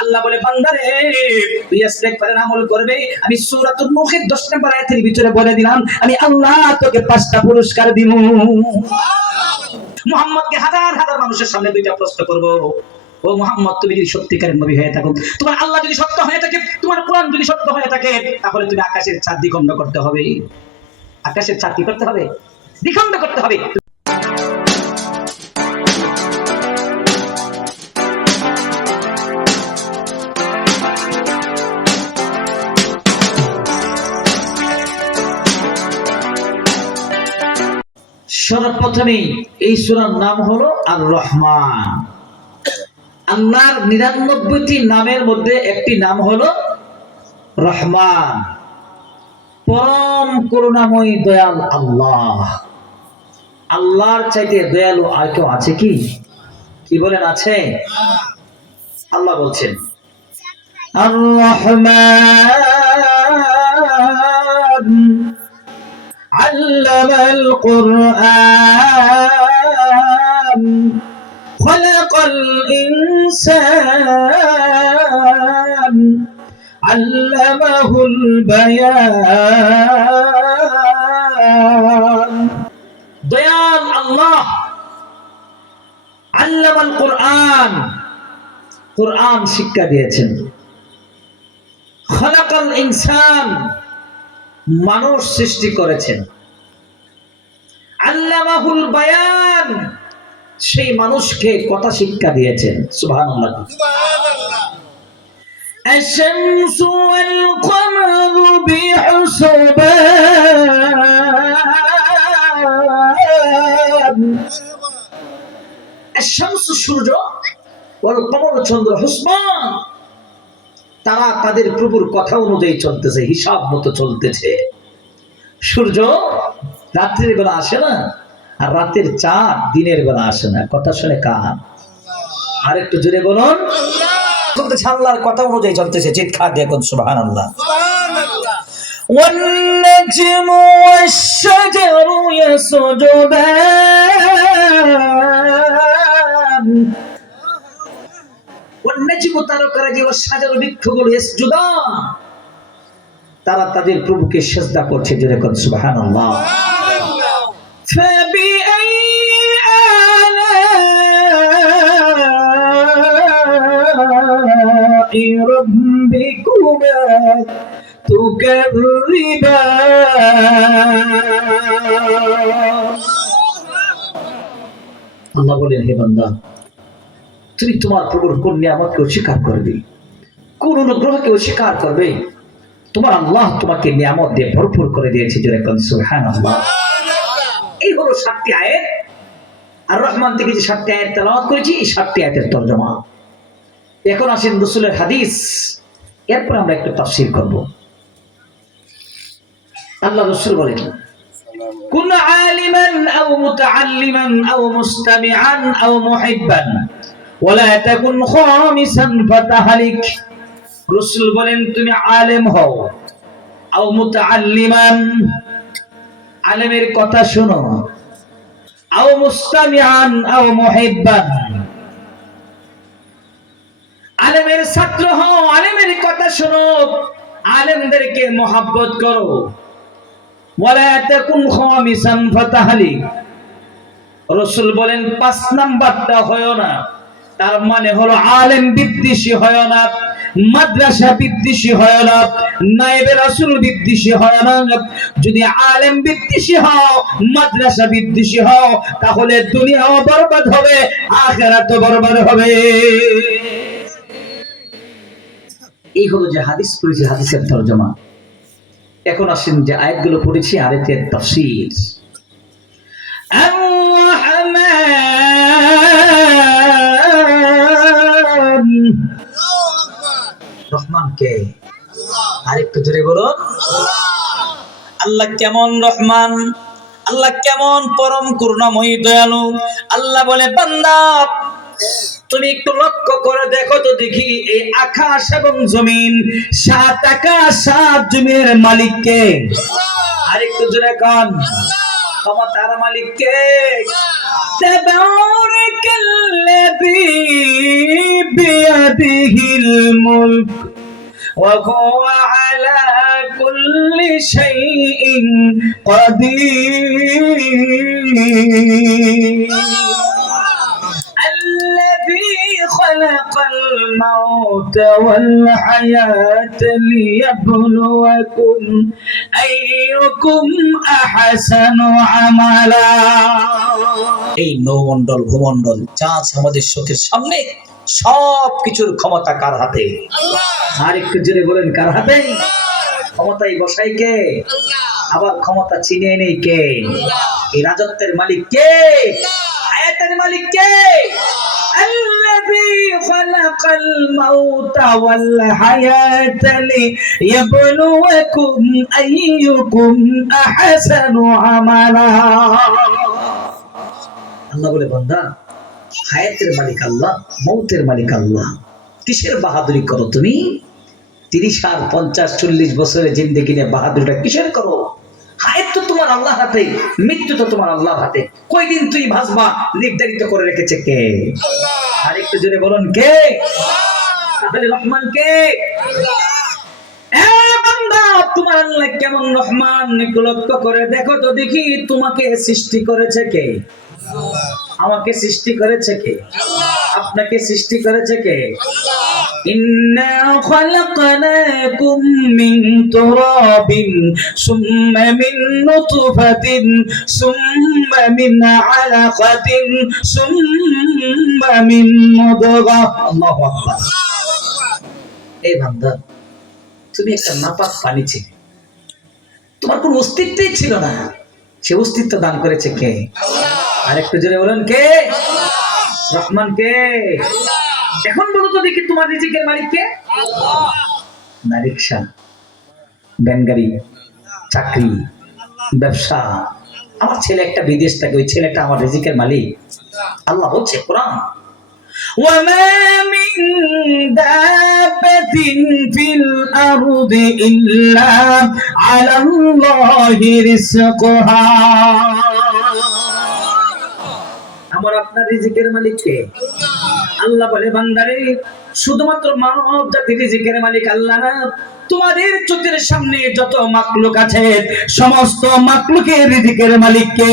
আল্লাহ বলে বান্দারে তুই ইস্তেগফারের আমল করবে, আমি সূরাতুল মুখের 10 নম্বর আয়াতের ভিতরে বলে দিলাম আমি আল্লাহ তোকে 5টা পুরস্কার দিব। মুহাম্মদকে হাজার হাজার মানুষের সামনে 2টা প্রশ্ন করব, ও মুহাম্মদ তুমি যদি সত্যিকারের নবী হয়ে থাকো, তোমার আল্লাহ যদি সত্য হয়ে থাকে, তোমার কোরআন যদি সত্য হয়ে থাকে, তাহলে তুমি আকাশের ছাদ দ্বিখণ্ড করতে হবে। আকাশের ছাদ কি করতে হবে? দ্বিখণ্ড করতে হবে। সর্বপ্রথমেই এই সূরার নাম হলো আর রহমান। আল্লাহর 99টি নামের মধ্যে একটি নাম হলো রহমান, পরম করুণাময় দয়াল আল্লাহ। আল্লাহর চাইতে দয়ালু আর কেউ আছে কি? কি বলেন আছে? আল্লাহ বলছেন আর রহমান আল্লামাল কুরআন খালাকাল ইনসান আল্লামাহুল বায়ান। দয়াল আল্লাহ আল্লামাল কুরআন, কুরআন শিক্ষা দিয়েছেন। খালাকাল ইনসান, মানুষ সৃষ্টি করেছেন। আল্লামাহুল বায়ান, সেই মানুষকে কথা শিক্ষা দিয়েছেন। সুবহানাল্লাহ, সুবহানাল্লাহ। আশ-শামসু ওয়াল কমারু বিহুসবান। আশ-শামসু সূর্য, ওয়াল কমারু চন্দ্র হুসবান, তারা তাদের প্রভুর কথা অনুযায়ী চলতেছে, হিসাব মতো চলতেছে। সূর্য রাত্রির বেলা আসে না, আর রাতের চাঁদ দিনের বেলা আসে না। কথা শুনে কান, আর একটু জোরে বলুন চলতেছে, আল্লাহর কথা অনুযায়ী চলতেছে। চিৎকার দিয়ে কোন সুবহানাল্লাহ, সুবহানাল্লাহ। ওয়ান নাজমু ওয়াশ-শাজারু ইয়াসজুদান। তারা তাদের প্রভুকে সিজদা করছে। যেরকম সুবহানাল্লাহ। আল্লাহ বলেন, হে বান্দা, তুমি তোমার প্রভুর কোন নিয়ামতকে অস্বীকার করবে, কোন অনুগ্রহকে অস্বীকার করবে? তোমার আল্লাহ তোমাকে নিয়ামত দিয়ে ভরপুর করে দিয়েছে। যেরকম সুবহানাল্লাহ। এই হলো 7টি আয়াত। আর রহমান থেকে যে 7টি আয়াত তেলাওয়াত করেছি, এই 7টি আয়াতের তরজমা। এখন আসেন রাসূলের হাদিস, এরপর আমরা একটু তাফসীর করব। আল্লাহ রাসূল বলেন, কুন আলিমান আও মুতাআল্লিমান আও মুস্তামিআন আও মুহিব্বান ওয়ালা তাকুন খামিসান ফাতাহলিক। রাসূল বলেন, তুমি আলেম হও, আও মুতাআল্লিমান, আলেমের কথা শোনো, আও মুস্তামিআন আও মুহিব্বান, আলেমের ছাত্র হও, আলেমের কথা শোনো, আলেমদেরকে মহব্বত করো। ওয়ালা তাকুন খামিসান ফাতাহলিক, রাসূল বলেন 5 নাম্বারটা হয় না। তার মানে হলো আলেম বিদ্বেষী হয় না, মাদ্রাসা বিদ্বেষী হয় না, নায়েবে রাসূল বিদ্বেষী হয় না। যদি আলেম বিদ্বেষী হও, মাদ্রাসা বিদ্বেষী হও, তাহলে দুনিয়াও বরবাদ হবে, আখিরাতও বরবাদ হবে। এই হলো যে হাদিস পড়েছি, হাদিসের তরজমা। এখন আসেন যে আয়াতগুলো পড়েছি, আয়াতের তাফসীর। রহমান কে? আরেকটু জোরে বলুন। আল্লাহ কেমন রহমান, আল্লাহ কেমন পরম করুণাময়ী দয়ালু। আল্লাহ বলে, বান্দা তুমি একটু লক্ষ্য করে দেখো তো, দেখি এই আকাশ এবং জমিন, 7 আকাশ 7 জমিনের মালিক কে? আরেকটু জোরে কান, ক্ষমতার মালিক কে? তাবারাকাল্লাযী বিয়াদিহিল মুলক ওয়া হুয়া আলা কুল্লি শাইইন কাদির الذي خلق الموت والحياة ليبلوكم أيكم أحسن عملا এই নৌমণ্ডল ভূমণ্ডল যা আছে আমাদের চোখের সামনে সব কিছুর ক্ষমতা কার হাতে? আর একটু জোরে বলেন, কার হাতে? ক্ষমতাই বসাই কে? আবার ক্ষমতা চিনে নেই কে? এই রাজত্বের মালিক কে? হায়াতের মালিক কে? الذي خلق الموت والحياة ليبلوكم أيكم أحسن عملا আল্লাহ বলে, বান্দা, হায়াতের মালিক আল্লাহ, মৌতের মালিক আল্লাহ। কিসের বাহাদুরি করো তুমি? 30 আর 50 40 বছরের জিন্দেগি নিয়ে বাহাদুরিটা কিসের করো? হায়াত তো তোমার আল্লাহর হাতে, মৃত্যু তো তোমার আল্লাহর হাতে। কয়দিন তুই ভাসবা নির্ধারিত করে রেখেছে কে? আল্লাহ। আর একটু জোরে বলুন, কে? তাহলে রহমান কে? বান্দা, তোমার আল্লাহ কেমন রহমান একটু লক্ষ্য করে দেখো তো দেখি। তোমাকে সৃষ্টি করেছে কে? আমাকে সৃষ্টি করেছে কে? আপনাকে সৃষ্টি করেছে কে? ইন্না খালাকনাকুম মিন তুরাবিন সুম্মা মিন নুতফাতিন সুম্মা মিন আলাকাতিন সুম্মা মিন মুদগাহ। আল্লাহু আকবার। এই বান্দা, তুমি একটা নাপাক পানি ছিলে, তোমার কোনো অস্তিত্বই ছিল না। সে অস্তিত্ব দান করেছে কে? আর একটু জোরে বলুন, কে? রহমান কে? এখন বলো তো দেখি, তোমার রিজিকের মালিক কে? না রিকশা, ভ্যান গাড়ি, চাকরি, ব্যবসা। আমার ছেলে একটা বিদেশ থাকে, ওই ছেলেটা আমার রিজিকের মালিক। আল্লাহ বলছে কোরআন, وما من دابة في الأرض إلا على الله رزقها। আমার আপনার রিজিকের মালিক কে? আল্লাহ বলে, বান্দারে, শুধুমাত্র মানব জাতির রিজিকের মালিক আল্লাহ না, তোমাদের চোখের সামনে যত মাখলুক আছে সমস্ত মাখলুকের রিজিকের মালিক কে?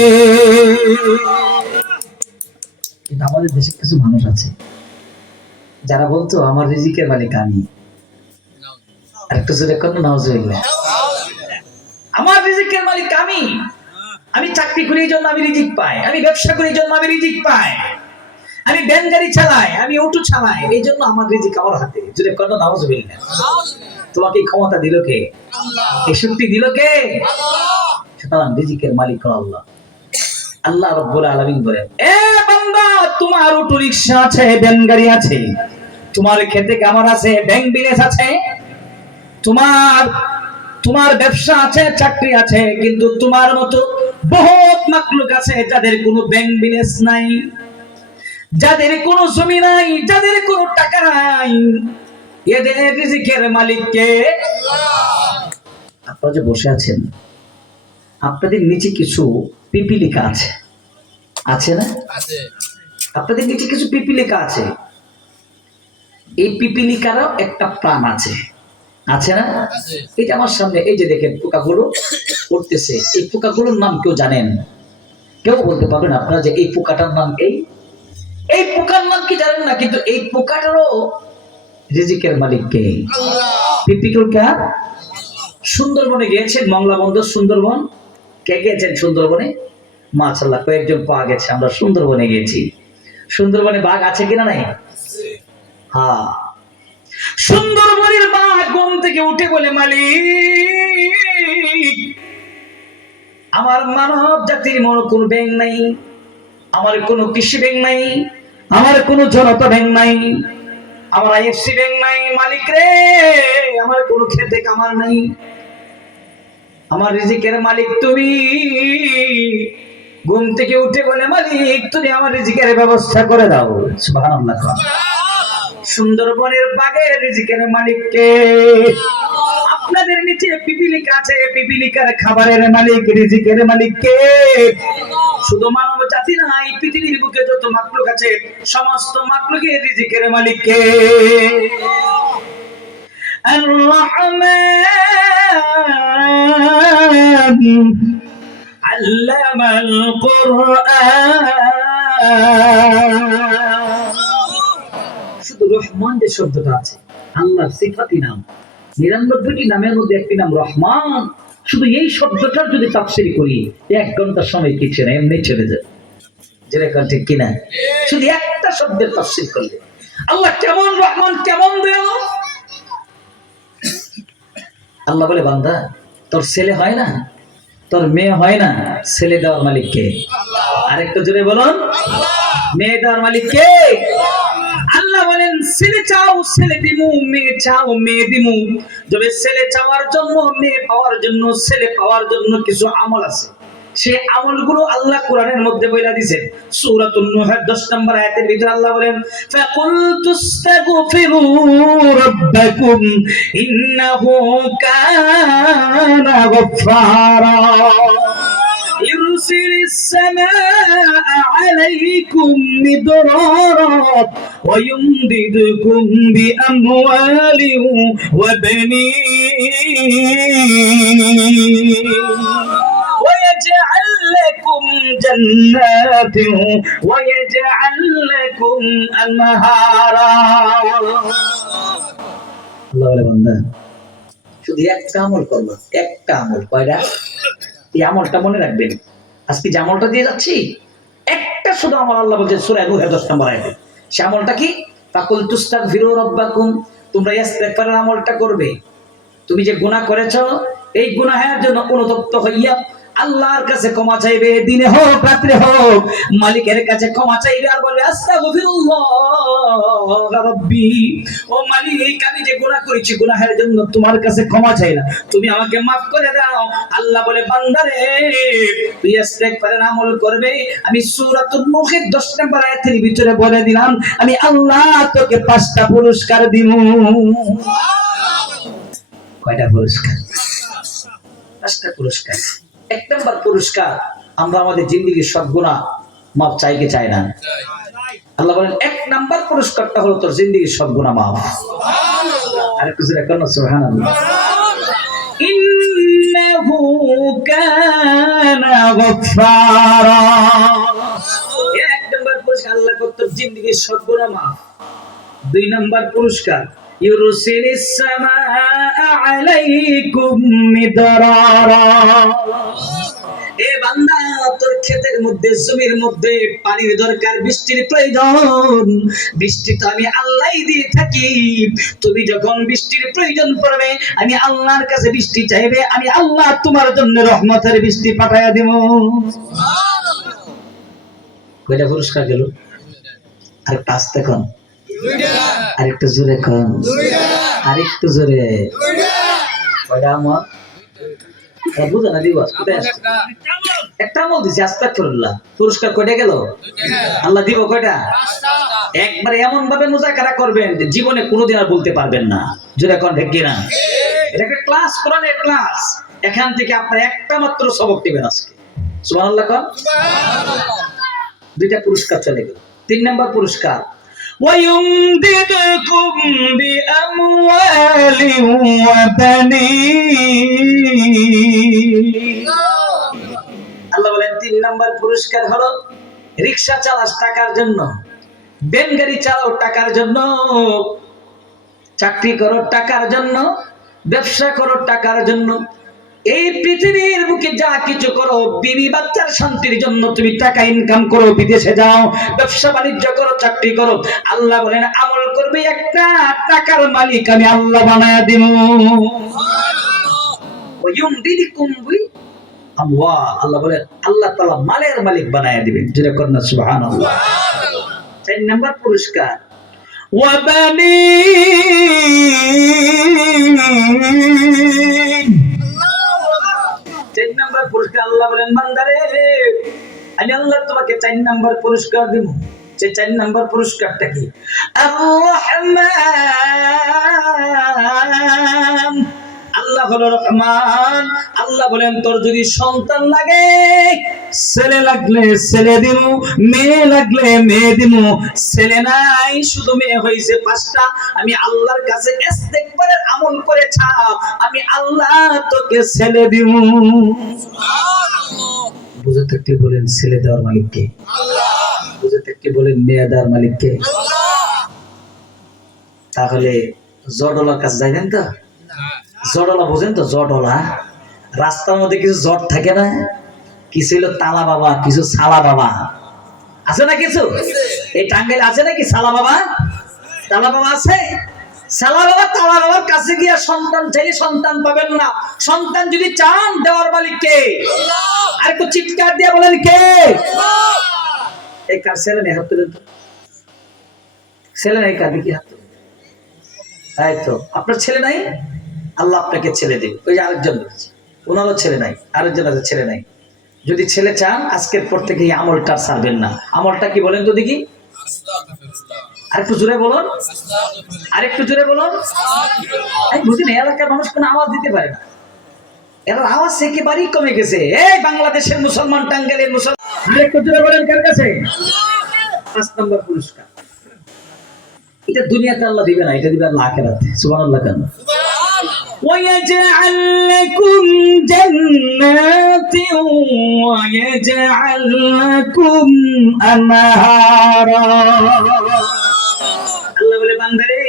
আমাদের দেশে কিছু মানুষ আছে যারা বলতো আমার রিজিকের মালিক আমি। আরেকটু জোরে করুন, নাউজুবিল্লাহ। আমার রিজিকের মালিক আমি। আমি চাকরি করি এই জন্য আমি রিজিক পাই, আমি ব্যবসা করি এই জন্য আমি রিজিক পাই, আমি ভ্যান গাড়ি চালাই, আমি অটো চালাই, এই জন্য আমার রিজিক আমার হাতে। জোরে করুন, নাউজুবিল্লাহ। তোমাকে ক্ষমতা দিল কে? এই শক্তি দিল কে? সুতরাং রিজিকের মালিক আল্লাহ। আল্লাহ রাব্বুল আলামিন বলেন, এ বান্দা, তোমার অটো রিকশা আছে, ভ্যান গাড়ি আছে, তোমার খেতে কামার আছে, ব্যাংক বিজনেস আছে, তোমার ব্যবসা আছে, চাকরি আছে, কিন্তু তোমার মতো বহুত মাখলুক আছে যাদের কোনো ব্যাংক বিজনেস নাই, যাদের কোনো জমি নাই, যাদের কোনো টাকা নাই। এদের রিজিকের মালিক কে? আপনারা যে বসে আছেন, আপনাদের নিচে কিছু পিপিলিকা আছে, আছে না? আপনাদের নিচে কিছু পিপিলিকা আছে। এই পিপিলিকারও একটা প্রাণ আছে, আছে না? এই যে আমার সামনে এই যে দেখেন পোকাগুলো উঠতেছে, এই পোকাগুলোর নাম কেউ জানেন? কেউ বলতে পারবেন আপনারা যে এই পোকাটার নাম? এই পোকার নাম কি জানেন না? কিন্তু এই পোকাটারও রিজিকের মালিক কে? পিপিলিকা। সুন্দরবনে গিয়েছেন, মংলা বন্দর, সুন্দরবন। কে গিয়েছেন সুন্দরবনে? মাশাআল্লাহ, কয়েকজন পাওয়া গেছে। আমরা সুন্দরবনে গিয়েছি। সুন্দরবনে বাঘ আছে কিনা নাই? হ্যাঁ, সুন্দরবনের বাঘ ঘুম থেকে উঠে বলে, মালিক, আমার মানব জাতির মনে কোনো ব্যাংক নাই, আমার কোনো কৃষি ব্যাংক নাই, আমার কোনো জনতা ব্যাংক নাই, আমার আইএফসি ব্যাংক নাই। মালিক রে, আমার কোনো খেতে কামার নাই, আমার রিজিকের মালিক তুমি। ঘুম থেকে উঠে বলে, মালিক, তুমি আমার রিজিকের ব্যবস্থা করে দাও। সুবহানাল্লাহ। সুন্দরবনের বাঘের রিজিকের মালিক কে? আপনাদের নিচে পিপিলিকা আছে, পিপিলিকার খাবারের মালিক, রিজিকের মালিক কে? শুধু মানব জাতি নাই, পৃথিবীর বুকে যত মাখলুক আছে সমস্ত মাখলুকের রিজিকের মালিক কে? আর রহমান আল্লামাল কুরআন। শুধু রহমান যে শব্দটা আছে আল্লাহর সিফাতি নাম, 99টি নামের মধ্যে একটি নাম রহমান। শুধু এই শব্দটার যদি তাফসীর করি 1 ঘন্টা সময় কিছু না, এমনি চলে যায়। যেরকম ঠিক কিনা? শুধু একটা শব্দের তাফসীর করলে আল্লাহ কেমন রহমান, কেমন দয়ালু। আল্লাহ বলে, বান্দা তোর ছেলে হয় না, তোর মেয়ে হয় না, ছেলে দেওয়ার মালিক কে? আরেকটু জোরে বলুন, মেয়ে দেওয়ার মালিক কে? আল্লাহ বলেন, ছেলে চাও ছেলে দিমু, মেয়ে চাও মেয়ে দিমু। তবে ছেলে চাওয়ার জন্য, মেয়ে পাওয়ার জন্য, ছেলে পাওয়ার জন্য কিছু আমল আছে। সেই আমলগুলো আল্লাহ কোরআনের মধ্যে বলে দিয়েছেন। সূরাতুন নূহের 10 নম্বর আয়াতের ভিতরে আল্লাহ বলেন, ফাকুল তুস্তাগফিরু রাব্বাকুম ইন্নাহু কানা গফফারা يرسل السماء عليكم مدرارا ويمددكم بأموال وبنين ويجعل لكم جنات ويجعل لكم أنهارا। الله বলে, বান্দা শুধু একটা আমল করবা, একটা আমল। কয়টা? এই আমলটা মনে রাখবেন। আজকে যে আমলটা দিয়ে যাচ্ছি একটা শুধু আমল, আল্লাহ বলছে সূরা নূহের 10 নম্বর আয়াতে। সে আমলটা কি? ফাকুল তুস্তাগফিরু রাব্বাকুম, তোমরা ইস্তিগফারের আমলটা করবে। তুমি যে গুনাহ করেছো এই গুনাহের জন্য অনুতপ্ত হইয়া আল্লাহর কাছে ক্ষমা চাইবে, দিনে হোক রাত্রে হোক মালিকের কাছে ক্ষমা চাইবে আর বলবে আস্তাগফিরুল্লাহ রাব্বি, ও মালিক আমি যে গুনাহ করেছি গুনাহের জন্য তোমার কাছে ক্ষমা চাইলাম, তুমি আমাকে maaf করে দাও। আল্লাহ বলে, বান্দারে তুই ইস্তিগফারের আমল করবে, আমি সূরাতুন নূহের 10 নম্বর আয়াতের ভিতরে বলে দিলাম, আমি আল্লাহ তোকে 5টা পুরস্কার দিব। কয়টা পুরস্কার? 5টা পুরস্কার। 1 নম্বর পুরস্কার, আমরা আমাদের জিন্দেগীর সব গুনাহ মাফ চাইকে চাই না। আল্লাহ বলেন 1 নম্বর পুরস্কারটা হলো তোর জিন্দেগীর সব গুনাহ মাফ। সুবহানাল্লাহ। আর একটু জোরে করুন সুবহানাল্লাহ। ইন্নাহু কানা গফফারা। 1 নম্বর পুরস্কার, আল্লাহ তোর জিন্দেগীর সব গুনাহ মাফ। 2 নম্বর পুরস্কার, ইউরসিলিস সামাআ আলাইকুম মিদরারা। এ বান্দা তোর ক্ষেতের মধ্যে, জমির মধ্যে পানির দরকার, বৃষ্টির প্রয়োজন। বৃষ্টি তো আমি আল্লাহই দিয়ে থাকি। তুমি যখন বৃষ্টির প্রয়োজন পড়বে আমি আল্লাহর কাছে বৃষ্টি চাইবে, আমি আল্লাহ তোমার জন্য রহমতের বৃষ্টি পাঠাইয়া দেব। সুবহানাল্লাহ। কয়টা পুরস্কার গেল? আরেকটা আস্তে কোন, আরেকটু জোরে কোন, আরেকটু জোরে। কয়টা আমার বুঝা না দিবস? একটা আমল দিছি, আস্তাগফিরুল্লাহ। পুরস্কার কয়টা গেল? আল্লাহ দিব কয়টা? একবারে এমন ভাবে মুজাকারা করবেন যে জীবনে কোনোদিন আর বলতে পারবেন না। জোরে কোন ঠিক কিনা? এটা একটা ক্লাস, কোরআনের ক্লাস। এখান থেকে আপনারা একটা মাত্র সবক নেবেন আজকে। সুবহানাল্লাহ কোন। 2টা পুরস্কার চলে গেল। 3 নম্বর পুরস্কার, وَيُمْدِدْكُمْ بِأَمْوَالٍ وَبَنِينَ। আল্লাহ বলেন 3 নম্বর পুরস্কার হলো রিকশা চালাস টাকার জন্য, ভ্যান গাড়ি চালাও টাকার জন্য, চাকরি করো টাকার জন্য, ব্যবসা করো টাকার জন্য। এই পৃথিবীর বুকে যা কিছু করো, বিবি বাচ্চার শান্তির জন্য তুমি টাকা ইনকাম করো, বিদেশে যাও, ব্যবসা বাণিজ্য করো, চাকরি করো। আল্লাহ বলেন আমল করবে একটা, টাকার মালিক আমি আল্লাহ বানায়া দিব। আল্লাহ বলেন আল্লাহ তাআলা মালের মালিক বানায়া দিবেন। যেটা করেন না সুবহানাল্লাহ। 4 নম্বর পুরস্কার, পুরস্কার আল্লাহ বলেন বান্দারে আমি আল্লাহ তোমাকে 4 নম্বর পুরস্কার দেব। সেই 4 নম্বর পুরস্কারটা কি? আর রহমান। আল্লাহ হলো রহমান। আল্লাহ বলেন তোর যদি সন্তান লাগে, ছেলে লাগলে ছেলে দিমু, মেয়ে লাগলে মেয়ে দিমু। ছেলে নাই, শুধু মেয়ে হয়েছে 5টা। আমি আল্লাহর কাছে ইস্তেগফারের আমল করে ছাপ, আমি আল্লাহ তোকে ছেলে দিমু। সুবহানাল্লাহ। বুঝে থাকতে বলেন ছেলে দেওয়ার মালিক কে? আল্লাহ। বুঝে থাকতে বলেন মেয়ে দেওয়ার মালিক কে? আল্লাহ। তাহলে জটলার কাছে যাইবেন তো? জটলা বোঝেন তো? জটলা রাস্তার মধ্যে কিছু জট থাকে না, কিছু হলো তালা বাবা, কিছু সালা বাবা, আছে না কিছু? এই টাঙ্গাইলে আছে নাকি সালা বাবা? তালা বাবা আছে? সালা বাবা তালা বাবার কাছে গিয়ে সন্তান চাইলে সন্তান পাবেন না। সন্তান যদি চান দেওয়ার মালিক কে? আল্লাহ। আর একটু চিৎকার দিয়ে বলেন কে? আল্লাহ। এই কার ছেলে নেই? হাত তুলেন তো। ছেলে নাই কার? দেখি হাত তুলেন। তাই তো, আপনার ছেলে নাই, আল্লাহ আপনাকে ছেলে দেবে। ওই যে আরেকজন বলছে ওনারও ছেলে নাই, আরেকজন আছে ছেলে নাই। যদি ছেলে চান আজকের পর থেকে এই আমলটা ছাড়বেন না। আমলটা কি বলেন তো দেখি? আরেকটু জোরে বলুন, আরেকটু জোরে বলুন। আমি বুঝিনি এলাকার মানুষ কোনো আওয়াজ দিতে পারে না, এর আওয়াজ একেবারেই কমে গেছে। এই বাংলাদেশের মুসলমান, টাঙ্গাইলের মুসলমান, আরেকটু জোরে বলেন কার কাছে? 5 নম্বর পুরস্কার। এটা দুনিয়াতে আল্লাহ দিবে না, এটা দিবে আল্লাহ আখিরাতে। সুবহানাল্লাহ। কেন? ويجعل لكم جنات ويجعل لكم أنهارا। আল্লাহ বলে বান্দারে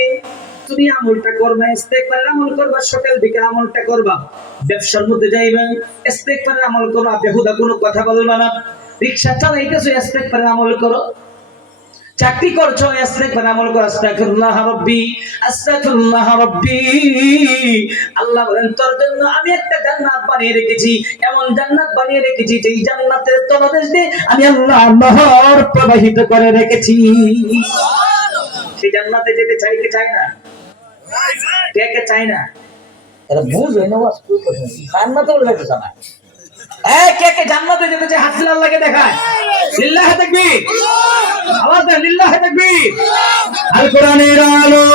তুমি আমলটা করবা, ইস্তেগফারের আমল করবা, সকাল বিকাল আমলটা করবা, ব্যবসার মধ্যে যাইবা ইস্তেগফারের আমল করবা, বেহুদা কোনো কথা বলবা না, রিকশা চালাইতেছো ইস্তেগফারের আমল করো, চাকরি করছো ইস্তেগফারের আমল করো, আস্তাগফিরুল্লাহ রাব্বি আস্তাগফিরুল্লাহ রাব্বি। আল্লাহ বলেন তোর জন্য আমি একটা জান্নাত বানিয়ে রেখেছি, এমন জান্নাত বানিয়ে রেখেছি যেই জান্নাতের তলদেশ দিয়ে আমি আল্লাহ নহর প্রবাহিত করে রেখেছি। সেই জান্নাতে যেতে চাই কি চাই না? কে কে চাই না? এরা বুঝে না, ওয়াজ কই করে জান্নাতে যেতে চায় না। এই কে কে জান্নাতে যেতে চায়? হাত তুলে আল্লাহকে দেখায়। লিল্লাহি তাকবীর, আওয়াজ দেন লিল্লাহি তাকবীর। আল কোরআনের আলো,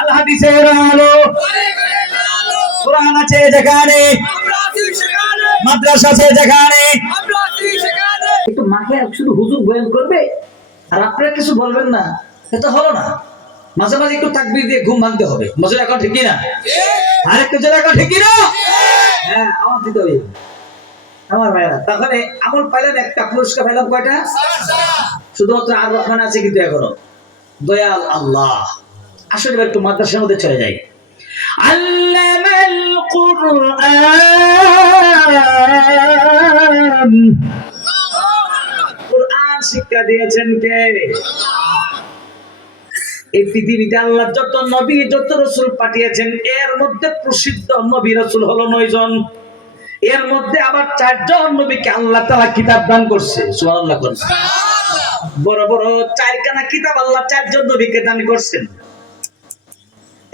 আল হাদিসের আলো, কোরআন আছে যেখানে, মাদ্রাসা আছে যেখানে, একটু মাকে শুধু হুজুর বয়ান করবে আর আপনারা কিছু বলবেন না, এটা হলো না। মাঝে মাঝে একটু তাকবীর দিয়ে ঘুম ভাঙতে হবে। মজা এখন ঠিক না? আর একটু জোরে এখন ঠিক না? হ্যাঁ, আওয়াজ দিতে হবে আমার ভাইরা। তাহলে আমল পাইলাম একটা, পুরস্কার পাইলাম কয়টা? শুধুমাত্র আর রহমান আছে কিন্তু এখনো। দয়াল আল্লাহ। আসলে এবার একটু মাদ্রাসার মধ্যে চলে যাই। আল্লামাল কুরআন, কুরআন শিক্ষা দিয়েছেন কে? এই পৃথিবীতে আল্লাহ যত নবী যত রাসূল পাঠিয়েছেন এর মধ্যে প্রসিদ্ধ নবী রাসূল হলো 9 জন। এর মধ্যে আবার 4 জন নবীকে আল্লাহ তাআলা কিতাব দান করছে। সুবহানাল্লাহ। বড় বড় 4খানা কিতাব আল্লাহ 4 জন নবীকে দান করছেন।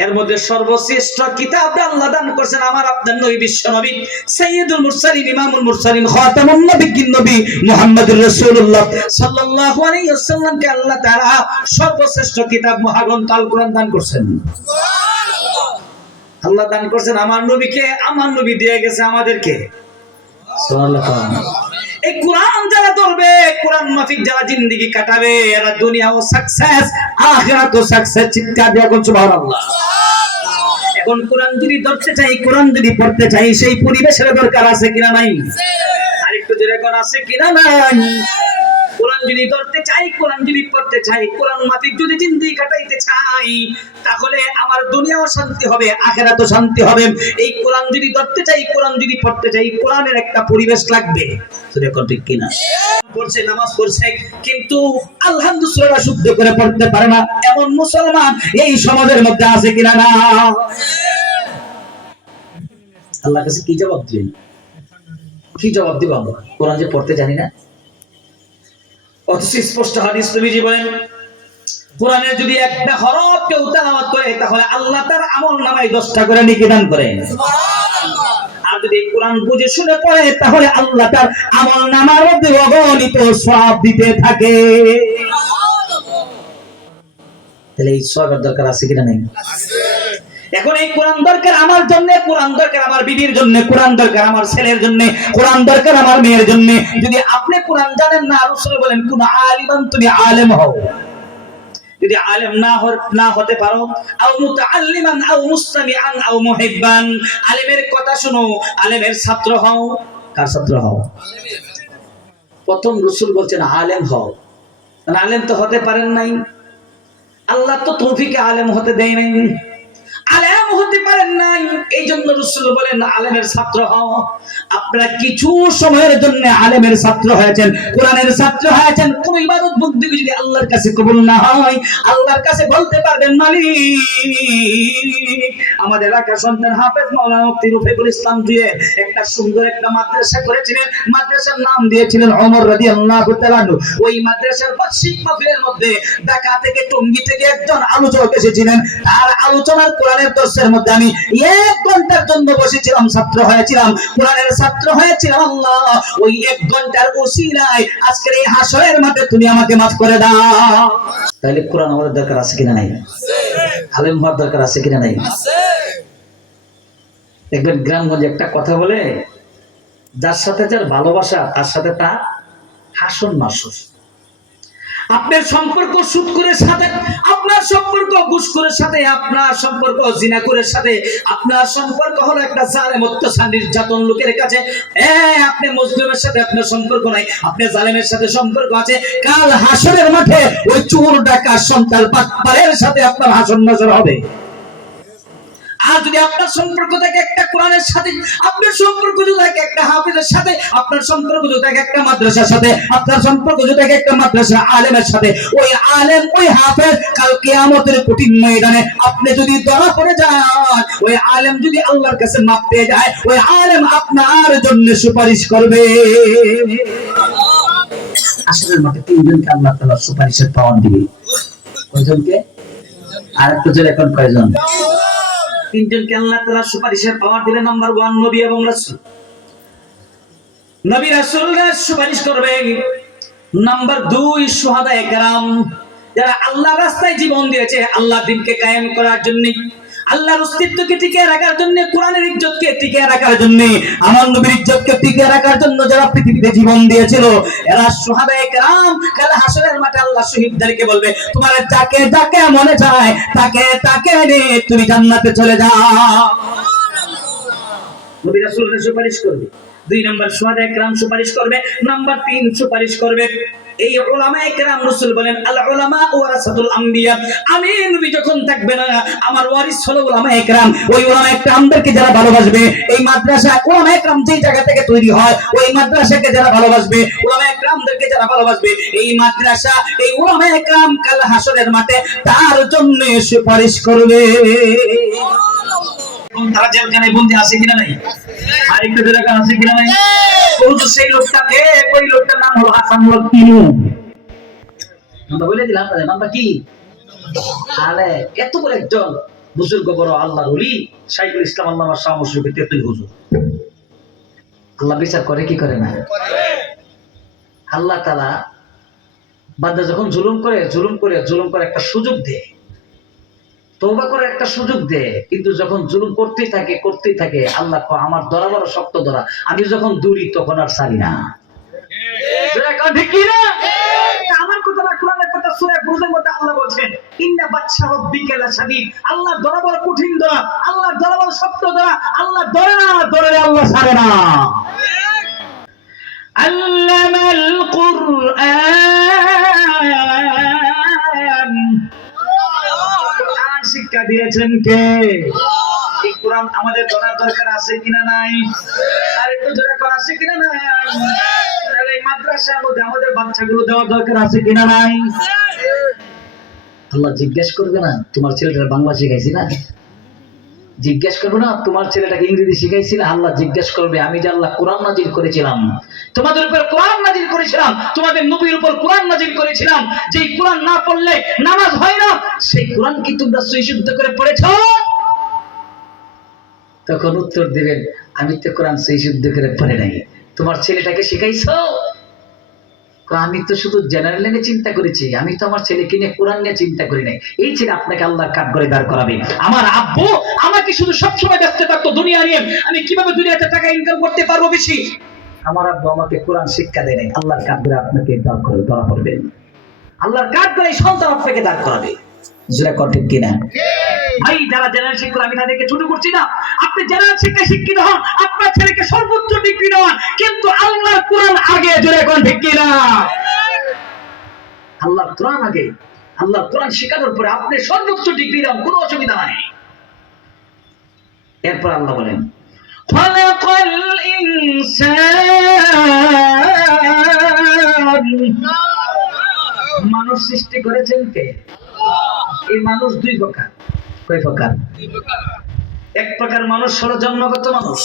এর মধ্যে সর্বশ্রেষ্ঠ কিতাব আল্লাহ দান করেছেন আমার আপনার নবী, বিশ্ব নবী সাইয়্যিদুল মুরসালিন, ইমামুল মুরসালিন, খাতামুন নবিয়্যিন নবী মুহাম্মদুর রাসূলুল্লাহ সাল্লাল্লাহু আলাইহি ওয়াসাল্লামকে আল্লাহ তাআলা সর্বশ্রেষ্ঠ কিতাব মহাগ্রন্থ আল কোরআন দান করেছেন। সুবহানাল্লাহ। আল্লাহ দান করেছেন আমার নবীকে, আমার নবী দিয়ে গেছে আমাদেরকে। সুবহানাল্লাহ। এই কোরআন যারা ধরবে, কোরআন মাফিক যারা জিন্দেগি কাটাবে, এরা দুনিয়াও সাকসেস, আখিরাতও সাকসেস। চিৎকার দিয়ে বলুন সুবহানাল্লাহ। এখন কোরআন যদি ধরতে চাই, কোরআন যদি পড়তে চাই, সেই পরিবেশের দরকার আছে কিনা নাই? আরেকটু জোরে কোন আছে কিনা নাই? কোরআন যদি ধরতে চাই, কোরআন যদি পড়তে চাই, কোরআন মাফিক যদি জিন্দেগি কাটাইতে চাই, তাহলে আমার দুনিয়াও শান্তি হবে, আখিরাতও শান্তি হবে। এই কোরআন যদি ধরতে চাই, কোরআন যদি পড়তে চাই, কোরআনের একটা পরিবেশ লাগবে। সেটা ঠিক কিনা? পড়ছে, নামাজ পড়ছে, কিন্তু আলহামদুলিল্লাহ শুদ্ধ করে পড়তে পারে না, এমন মুসলমান এই সমাজের মধ্যে আছে কিনা না? আল্লাহর কাছে কি জবাব দিবেন? কি জবাব দিব আমরা? কোরআন যে পড়তে জানি না। অথচ স্পষ্ট হাদিস নবীজি বলেন কোরআনের যদি একটা হরফ কেউ তেলাওয়াত করে তাহলে আল্লাহ তার আমলনামায় 10টা করে নেকি দান করেন। সুবহানাল্লাহ। আর যদি কোরআন বুঝে শুনে পড়ে তাহলে আল্লাহ তার আমলনামার মধ্যে অগণিত সওয়াব দিতে থাকে। সুবহানাল্লাহ। তাহলে এই সওয়াবের দরকার আছে কিনা নাই? আছে। এখন এই কোরআন দরকার আমার জন্য, কোরআন দরকার আমার বিবির জন্য, কোরআন দরকার আমার ছেলের জন্য, কোরআন দরকার আমার মেয়ের জন্য। যদি আপনি কোরআন জানেন না, রাসূল বলেন কোন আলিমান, তুমি আলেম হও। যদি আলেম না হতে পারো, আও মুতাআল্লিমান আও মুস্তামিআন আও মুহিব্বান, আলেমের কথা শুনো, আলেমের ছাত্র হও। কার ছাত্র হও? প্রথম রাসূল বলছেন আলেম হও। মানে আলেম তো হতে পারেন নাই, আল্লাহ তো তৌফিকে আলেম হতে দেয় নাই, আলেম হতে পারেন নাই, এই জন্য রাসূল বলেন আলেমের ছাত্র হও। আপনারা কিছু সময়ের জন্য আলেমের ছাত্র হয়েছেন, কোরআনের ছাত্র হয়েছেন, কোন ইবাদত বন্দেগী যদি আল্লাহর কাছে কবুল না হয়, আল্লাহর কাছে বলতে পারবেন মালিক আমাদের এলাকার সন্তান হাফেজ মাওলানা মুফতি রফিকুল ইসলাম দিয়ে একটা সুন্দর একটা মাদ্রাসা করেছিলেন, মাদ্রাসার নাম দিয়েছিলেন ওমর রাদিয়াল্লাহু তাআলা। ওই মাদ্রাসার বার্ষিক মাহফিলের মধ্যে ঢাকা থেকে টঙ্গী থেকে একজন আলোচক এসেছিলেন, তার আলোচনার কোরআনের দর্শের মধ্যে আমি 1 ঘন্টার জন্য বসেছিলাম, ছাত্র হয়েছিলাম, কোরআনের ছাত্র হয়েছিলাম। আল্লাহ ওই 1 ঘন্টার ওসিলায় আজকের এই হাসরের মাঠে তুমি আমাকে মাফ করে দাও। তাহলে কোরআন আমাদের দরকার আছে কিনা নাই? আলেম হওয়ার দরকার আছে কিনা নাই? দেখবেন গ্রামগঞ্জে একটা কথা বলে, যার সাথে যার ভালোবাসা তার সাথে তার হাসন মাসুস। আপনার সম্পর্ক সুদ করে সাথে, আপনার সম্পর্ক ঘুষ করে সাথে, আপনার সম্পর্ক জিনা করে সাথে, আপনার সম্পর্ক হলো একটা জালেম অত্যাচার নির্যাতন লোকের কাছে। আপনি মুসলিমের সাথে আপনার সম্পর্ক নাই, আপনি জালেমের সাথে সম্পর্ক আছে। কাল হাসরের মাঠে ওই চোর ডাকাত সন্তান বাটপারের সাথে আপনার হাসন নজর হবে। আর যদি আপনার সম্পর্ক থাকে একটা কোরআনের সাথে, আপনার সম্পর্ক যদি থাকে একটা হাফেজের সাথে, আপনার সম্পর্ক যদি থাকে একটা মাদ্রাসার সাথে, আপনার সম্পর্ক যদি থাকে একটা মাদ্রাসা আলেমের সাথে, ওই আলেম ওই হাফেজ কাল কিয়ামতের কঠিন ময়দানে আপনি যদি ধরা পড়ে যান, ওই আলেম যদি আল্লাহর কাছে মাপ পেয়ে যায়, ওই আলেম আপনার জন্য সুপারিশ করবে। আসরের মাঠে 3 জনকে আল্লাহ তাআলা সুপারিশের পাওয়ার দিবে। কয়জনকে? আর একটু জোরে এখন কয়জন? 3 জনকে আল্লাহ তাআলা সুপারিশের পাওয়ার দিবে। নাম্বার 1 নবী এবং রাসূল। নবী রাসূলরা সুপারিশ করবে। নাম্বার 2 শুহাদায়ে কেরাম, যারা আল্লাহর রাস্তায় জীবন দিয়েছে, আল্লাহর দ্বীনকে কায়েম করার জন্য, আল্লাহর অস্তিত্বকে টিকিয়ে রাখার জন্য, কোরআনের ইজ্জতকে টিকিয়ে রাখার জন্য, আমার নবীর ইজ্জতকে টিকিয়ে রাখার জন্য যারা পৃথিবীতে জীবন দিয়েছিল, এরা শুহাদায়ে কেরাম। কাল হাসরের মাঠে আল্লাহ শহীদদেরকে বলবে, তোমার যাকে যাকে মনে চায় তাকে তাকে নিয়ে তুমি জান্নাতে চলে যাও। নবী রাসূলরা সুপারিশ করবে। 2 নম্বর শুহাদায়ে কেরাম সুপারিশ করবে। নাম্বার 3 সুপারিশ করবে এই উলামায়ে কেরাম। রাসূল বলেন আল উলামা ওয়ারাসাতুল আম্বিয়া, আমি নবী যখন থাকবে না, আমার ওয়ারিস হলো উলামায়ে কেরাম। ওই উলামায়ে কেরামদেরকে যারা ভালোবাসবে, এই মাদ্রাসা উলামায়ে কেরাম যেই জায়গা থেকে তৈরি হয়, ওই মাদ্রাসাকে যারা ভালোবাসবে, উলামায়ে কেরামদেরকে যারা ভালোবাসবে, এই মাদ্রাসা এই উলামায়ে কেরাম কাল হাসরের মাঠে তার জন্য সুপারিশ করবে। তারা জেলখানায় বন্দী আছে কিনা নাই? আরেকটা জায়গা আছে কিনা নাই? সেই লোকটাকে, ওই লোকটার নাম হলো হাসান লতিনু। আমরা বলে দিলাম নামটা কি? আলে এত বড় একজন বুজুর্গ বড় আল্লাহর ওলি শাইখুল ইসলাম আল্লামা শাহ মুশফিক তেতুল হুজুর। আল্লাহ বিচার করে কি করে না? আল্লাহ তাআলা বান্দা যখন জুলুম করে একটা সুযোগ দেয়, তওবা করে একটা সুযোগ দেয়, কিন্তু যখন জুলুম করতেই থাকে আল্লাহ আমার ধরা বড় শক্ত ধরা, আমি যখন দূরি তখন আর ছাড়ি না। ঠিক কি না? আমার কথা না, কোরআনের কথা, সূরা বুরুজের মধ্যে আল্লাহ বলেন ইন্না বাতশা রাব্বিকা লাশাদীদ, আল্লাহ ধরা বড় কঠিন ধরা, আল্লাহ ধরা বড় শক্ত ধরা, আল্লাহ ধরে না, ধরে আল্লাহ ছাড়ে না। আল্লামাল কুরআন, শিক্ষা দিয়েছেন কে? এই কোরআন আমাদের ধরার দরকার আছে কিনা নাই? আর একটু জোরে করা আছে কিনা নাই? এই মাদ্রাসার মধ্যে আমাদের বাচ্চাগুলো দেওয়ার দরকার আছে কিনা নাই? আল্লাহ জিজ্ঞেস করবে না তোমার ছেলেটা বাংলা শিখাইছি না? জিজ্ঞেস করবে না তোমার ছেলেটাকে ইংরেজি শিখাইছি না? আল্লাহ জিজ্ঞেস করবে আমি যে আল্লাহ কোরআন নাজিল করেছিলাম, তোমাদের উপর কোরআন নাজিল করেছিলাম, তোমাদের নবীর উপর কোরআন নাজিল করেছিলাম, যেই কোরআন না পড়লে নামাজ হয় না, সেই কোরআন কি তোমরা সহি শুদ্ধ করে পড়েছো? তখন উত্তর দিবেন আমি তো কোরআন সহি শুদ্ধ করে পড়ে নাই। তোমার ছেলেটাকে শিখাইছো? আমি তো শুধু জেনারেল লাইনে চিন্তা করেছি, আমি তো আমার ছেলেকে নিয়ে কোরআন নিয়ে চিন্তা করি নাই। এই ছেলে আপনাকে আল্লাহ কাঠ করে দাঁড় করাবে। আমার আব্বু আমাকে শুধু সবসময় ব্যস্ত থাকতো দুনিয়া নিয়ে, আমি কিভাবে দুনিয়াতে টাকা ইনকাম করতে পারবো বেশি। আমার আব্বু আমাকে কোরআন শিক্ষা দেয় নাই। আল্লাহর কাঠ করে আপনাকে দাঁড় করে ধরা পড়বেন, আল্লাহর কাঠ করে সন্তান আপনাকে দাঁড় করাবে। যেটা ঠিক কিনা ভাই? যারা জেনারেল শিক্ষক, আমি তাদেরকে ছোট করছি না। আপনি জেনারেল শিক্ষায় শিক্ষিত হন, আপনার ছেলেকে সর্বোচ্চ ডিগ্রি দেওয়ান, কিন্তু আল্লাহর কোরআন আগে। জোরে কোন ঠিক কিনা? আল্লাহর কোরআন আগে, আল্লাহর কোরআন শেখানোর পরে আপনি সর্বোচ্চ ডিগ্রি দাও, কোনো অসুবিধা নাই। এরপর আল্লাহ বলেন খলাকাল ইনসান, মানুষ সৃষ্টি করেছেন কে? এই মানুষ দুই প্রকার। কয় প্রকার? এক প্রকার মানুষ হলো জন্মগত মানুষ,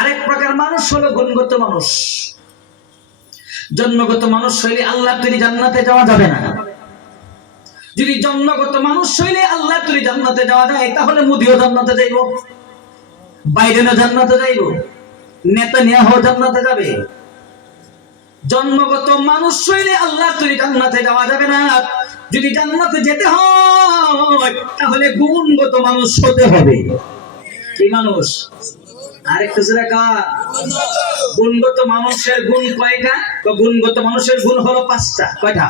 আরেক প্রকার মানুষ হলো গুণগত মানুষ। জন্মগত মানুষ হইলে আল্লাহ তৈরি জান্নাতে যাওয়া যাবে না। যদি জন্মগত মানুষ হইলে আল্লাহ তৈরি জান্নাতে যাওয়া যায়, তাহলে মোদিও জান্নাতে যাইব, বাইডেনও জান্নাতে যাইব, নেতানিয়াহু জান্নাতে যাবে। জন্মগত মানুষ হইলে আল্লাহ তৈরি জান্নাতে যাওয়া যাবে না। যদি জান্নাতে যেতে হয় তাহলে গুণগত মানুষ হতে হবে। কি মানুষ? আরেকটু জোরে কার? গুণগত মানুষের গুণ কয়টা? তো গুণগত মানুষের গুণ হলো 5টা। কয়টা?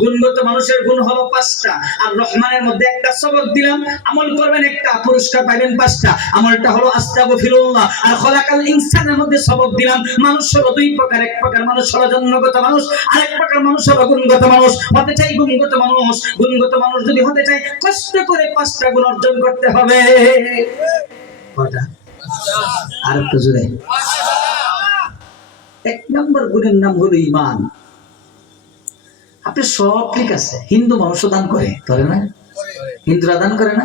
গুণগত মানুষের গুণ হলো 5টা। আর রহমানের মধ্যে একটা সবক দিলাম, আমল করবেন একটা, পুরস্কার পাবেন 5টা। আমলটা হলো আস্তাগফিরুল্লাহ। আর খলাকাল ইনসানের মধ্যে সবক দিলাম, মানুষ হলো দুই প্রকার। এক প্রকার মানুষ হলো জন্মগত মানুষ, আরেক প্রকার মানুষ হলো গুণগত মানুষ। হতে চাই গুণগত মানুষ, গুণগত মানুষ যদি হতে চাই কষ্ট করে 5টা গুণ অর্জন করতে হবে। কয়টা? আর একটু জোরে। 1 নম্বর গুণের নাম হলো ঈমান। আপনি সব ঠিক আছে, হিন্দু মানুষও দান করে না? হিন্দুরা দান করে না?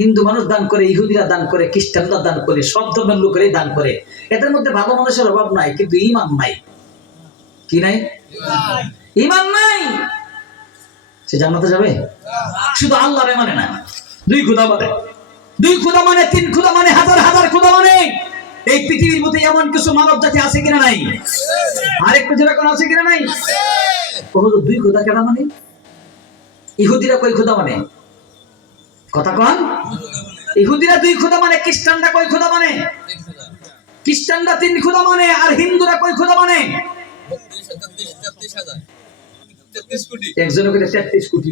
হিন্দু মানুষ দান করে, ইহুদিরা দান করে, খ্রিস্টানরা দান করে, সব ধর্মের লোকেরাই দান করে। এদের মধ্যে ভালো মানুষের অভাব নাই, কিন্তু ঈমান নাই। কি নাই? ঈমান নাই। সে জান্নাতে যাবে? শুধু আল্লাহরে মানে না, দুই খোদা মানে, 2 খোদা মানে, 3 খোদা মানে, হাজার হাজার খোদা মানে। এই পৃথিবীর মধ্যে এমন কিছু মানব জাতি আছে কিনা নাই? আরেকটু যেটা কোন আছে কিনা নাই? ওগুলো 2 খোদা কেন মানে? ইহুদিরা কয় খোদা মানে? কথা কন। ইহুদিরা 2 খোদা মানে, খ্রিস্টানরা কয় খোদা মানে? খ্রিস্টানরা 3 খোদা মানে, আর হিন্দুরা কয় খোদা মানে? একজনের কইতে 33 কোটি।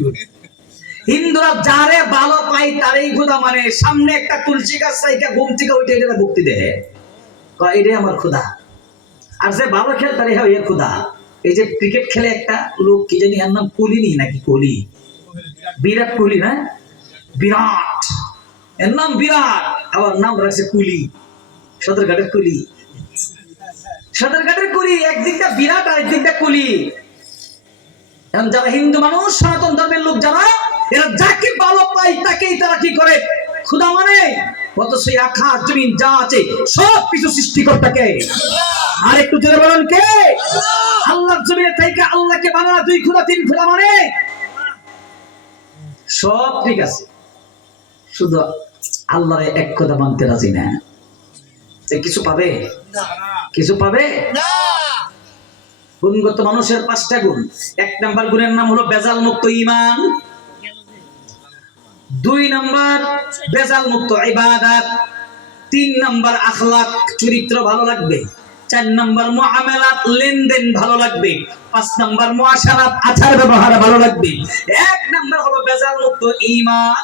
হিন্দুরা যারে ভালো পাই তারই খোদা মানে। সামনে একটা তুলসী গাছ চাইকা ঘুম থেকে উঠে এটা ভক্তি দেয়, কয় এটাই আমার খোদা। আর যে ভালো খেল তারই হয় এর খোদা। এই যে ক্রিকেট খেলে একটা লোক, কি জানি এর নাম কোহলি নাকি কোহলি, বিরাট কোহলি না? বিরাট, এর নাম বিরাট, আবার নাম রাখছে কুলি, সদরঘাটের কুলি। সদরঘাটের কুলি, একদিকটা বিরাট আর একদিকটা কুলি। এখন যারা হিন্দু মানুষ, সনাতন ধর্মের লোক যারা, এরা যাকে ভালো পায় তাকেই তারা কি করে? খোদা মানে। অথচ আকাশ জমিন যা আছে সব কিছু সৃষ্টিকর্তাকে। আর একটু জোরে বলেন কে? আল্লাহর জমিনে থেকে আল্লাহকে বানানো 2 খোদা 3 খোদা মানে। সব ঠিক আছে, শুধু আল্লাহরে এক খোদা মানতে রাজি না। কিছু পাবে? কিছু পাবে না। গুণগত মানুষের 5টা গুণ। 1 নম্বর গুণের নাম হলো বেজাল মুক্ত ঈমান। 2 নম্বর বেজাল মুক্ত ইবাদত। 3 নম্বর আখলাক, চরিত্র ভালো লাগবে। 4 নম্বর মুআমালাত, লেনদেন ভালো লাগবে। 5 নম্বর মুআশারাত, আচার ব্যবহার ভালো লাগবে। 1 নম্বর হলো বেজাল মুক্ত ঈমান।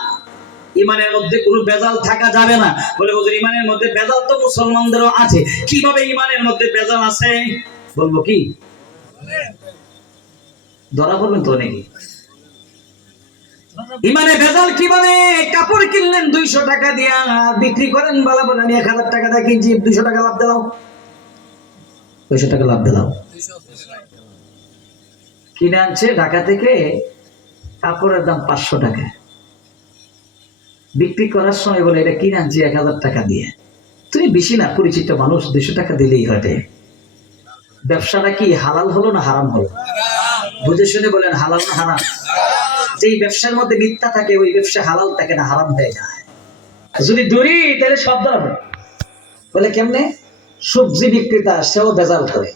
ঈমানের মধ্যে কোনো বেজাল থাকা যাবে না। বলে হুজুর ঈমানের মধ্যে বেজাল তো মুসলমানদেরও আছে। কিভাবে ঈমানের মধ্যে বেজাল আছে বলবো কি? ধরা পড়বেন তো নাকি? ঈমানে ভেজাল কিভাবে? কাপড় কিনলেন 200 টাকা দিয়া, বিক্রি করেন বালা বলে আমি 1000 টাকা দিয়ে কিনছি, 200 টাকা লাভ দিলাম। 200 টাকা লাভ দিলাম। কিনে আনছে ঢাকা থেকে, কাপড়ের দাম 500 টাকা। বিক্রি করার সময় বলে এটা কিনে আনছি 1000 টাকা দিয়ে। তুমি বেশি না, পরিচিত মানুষ, 200 টাকা দিলেই হবে। ব্যবসাটা কি হালাল হলো না হারাম হলো? বুঝে শুনে বলেন, হালাল না হারাম? যেই ব্যবসার মধ্যে মিথ্যা থাকে ওই ব্যবসা হালাল থাকে না, হারাম হয়ে যায়। যদি দূরি তাহলে সব ধরা বলে কেমনে? সবজি বিক্রেতা সেও ভেজাল করে,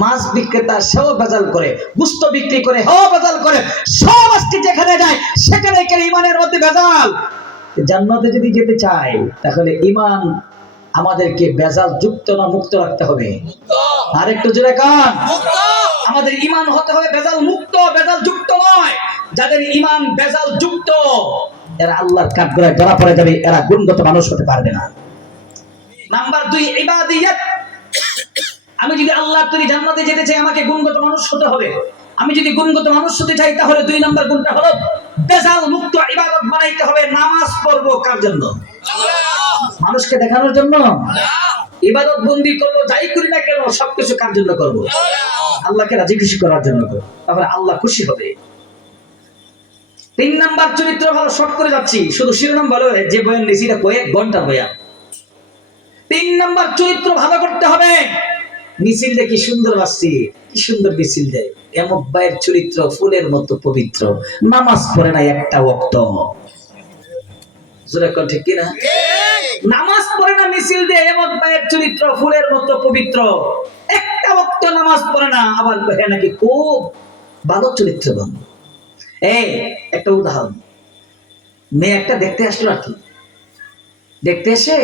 মাছ বিক্রেতা সেও ভেজাল করে, গোশত বিক্রি করে সেও ভেজাল করে, সব আজকে যেখানে যায় সেখানে কেন ইমানের মধ্যে ভেজাল। জান্নাতে যদি যেতে চাই তাহলে ইমান আমাদেরকে ভেজাল যুক্ত না মুক্ত রাখতে হবে? আর একটু জোরে কান, আমাদের ইমান হতে হবে ভেজাল মুক্ত, ভেজাল যুক্ত নয়। যাদের ইমান ভেজাল যুক্ত এরা আল্লাহর কাঠগড়ায় ধরা পড়ে যাবে, এরা গুণগত মানুষ হতে পারবে না। নাম্বার 2 ইবাদিয়াত। আমি যদি আল্লাহর তৈরি জান্নাতে যেতে চাই আমাকে গুণগত মানুষ হতে হবে। আমি যদি গুণগত মানুষ হতে চাই তাহলে 2 নাম্বার গুণটা হলো ভেজাল মুক্ত ইবাদত বানাইতে হবে। নামাজ পড়বো কার জন্য? মানুষকে দেখানোর জন্য? ইবাদত বন্দি করবো, যাই করি না কেন সবকিছু কার জন্য করবো? আল্লাহকে রাজি খুশি করার জন্য করবো, তাহলে আল্লাহ খুশি হবে। 3 নাম্বার চরিত্র ভালো। শর্ট করে যাচ্ছি, শুধু শিরোনাম বলো, যে বয়ান নিয়েছি এটা কয়েক ঘন্টার বয়ান। 3 নাম্বার চরিত্র ভালো করতে হবে। মিছিল দেখে কি সুন্দর বাসছি, কি সুন্দর মিছিল দেয়। এমক ভাইয়ের চরিত্র ফুলের মতো পবিত্র, নামাজ পড়ে না একটা ওয়াক্ত। জোরে কোন ঠিক কিনা? নামাজ পড়ে না, মিছিল দেয়। এমক ভাইয়ের চরিত্র ফুলের মতো পবিত্র, একটা ওয়াক্ত নামাজ পড়ে না, আবার কহে নাকি খুব ভালো চরিত্রবান। এই একটা উদাহরণ, মেয়ে একটা দেখতে আসলো আর কি। দেখতে এসে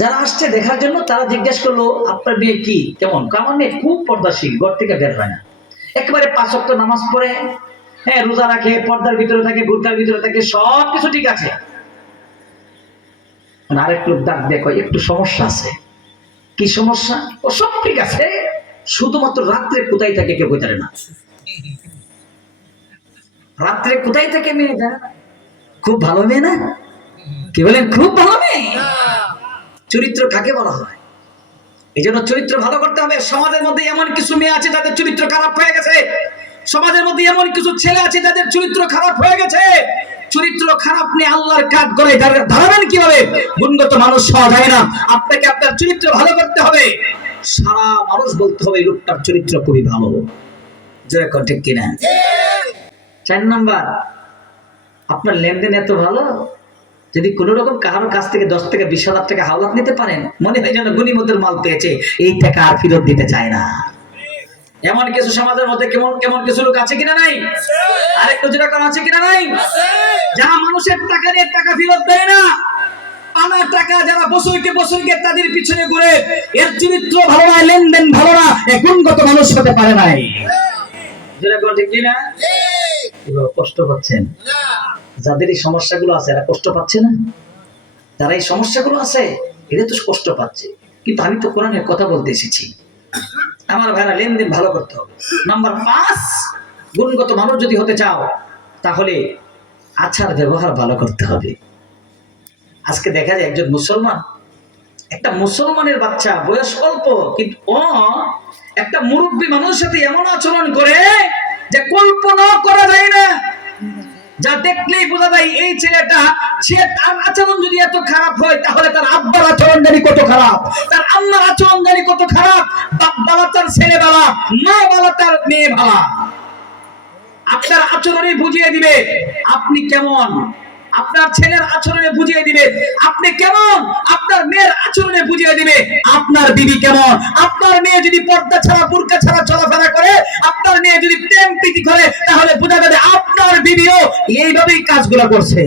যারা আসছে দেখার জন্য তারা জিজ্ঞেস করলো আপনার মেয়ে কি কেমন? আমার মেয়ে খুব পর্দাশীল, ঘর থেকে বের হয় না, একেবারে 5 ওয়াক্ত নামাজ পড়ে, হ্যাঁ রোজা রাখে, পর্দার ভিতরে থাকে, বুরকার ভিতরে থাকে, সব কিছু ঠিক আছে। আরেক লোক ডাক দেখো একটু সমস্যা আছে। কি সমস্যা? ও সব ঠিক আছে, শুধুমাত্র রাত্রে কোথায় থাকে কেউ জানে না। রাত্রে কোথায় থাকে মেয়েটা? খুব ভালো মেয়ে না? কি বলেন? খুব ভালো মেয়ে। চরিত্র কাকে বলা হয়? এই জন্য চরিত্র ভালো করতে হবে। সমাজের মধ্যে এমন কিছু মেয়ে আছে যাদের চরিত্র খারাপ হয়ে গেছে, সমাজের মধ্যে এমন কিছু ছেলে আছে যাদের চরিত্র খারাপ হয়ে গেছে। চরিত্র খারাপ নিয়ে আল্লাহর কাঠ গড়ায় দাঁড়াবেন কিভাবে? গুণগত মানুষ হওয়া যায় না, আপনাকে আপনার চরিত্র ভালো করতে হবে। সারা মানুষ বলতে হবে এই লোকটার চরিত্র খুবই ভালো। জোরে কোন ঠিক কিনা? 4 নাম্বার, আপনার লেনদেন এত ভালো, যদি কোন রকম কারোর কাছ থেকে 10 থেকে 20 হাজার টাকা হাওলাত নিতে পারেন, মনে হয় যেন গনিমতের মাল পেয়েছে, এই টাকা আর ফেরত দিতে চায় না। এমন কিছু সমাজের মধ্যে কেমন কিছু লোক আছে কিনা নাই? আরেকটু যেরকম আছে কিনা নাই? যারা মানুষের টাকা নিয়ে টাকা ফেরত দেয় না, পানা টাকা যারা বছরকে তাদের পিছনে ঘুরে, এর চরিত্র ভালো না, লেনদেন ভালো না, গুণগত মানুষ হতে পারে নাই। যেরকম ঠিক কিনা? কষ্ট পাচ্ছেন? যাদের এই সমস্যাগুলো আছে এরা কষ্ট পাচ্ছে না? যারা এই সমস্যাগুলো আছে এরা তো কষ্ট পাচ্ছে, কিন্তু আমি তো কোরআনের কথা বলতে এসেছি। আমার ভাইরা লেনদেন ভালো করতে হবে। নাম্বার 5, গুণগত মানুষ যদি হতে চাও তাহলে আচার ব্যবহার ভালো করতে হবে। আজকে দেখা যায় একজন মুসলমান, একটা মুসলমানের বাচ্চা, বয়স অল্প, কিন্তু ও একটা মুরব্বী মানুষের সাথে এমন আচরণ করে যে কল্পনা করা যায় না। যা দেখলেই বোঝা যায় এই ছেলেটা, সে তার আচরণ যদি এত খারাপ হয় তাহলে তার আব্বার আচরণ জানি কত খারাপ, তার আম্মার আচরণ জানি কত খারাপ, বাপ বাবা তার ছেলে বাবা, মা বাবা তার মেয়ে বাবা। আপনার আচরণে বুঝিয়ে দিবে আপনি কেমন, আপনার ছেলের আচরণে বুঝিয়ে দিবে আপনি কেমন, আপনার মেয়ের আচরণে বুঝিয়ে দিবে আপনার বিবি কেমন। আপনার মেয়ে যদি পর্দা ছাড়া বুরকা ছাড়া চলাফেরা করে, আপনার মেয়ে যদি প্রেম প্রীতি করে, তাহলে বোঝা যাবে আপনার বিবিও এইভাবেই কাজগুলো করছে।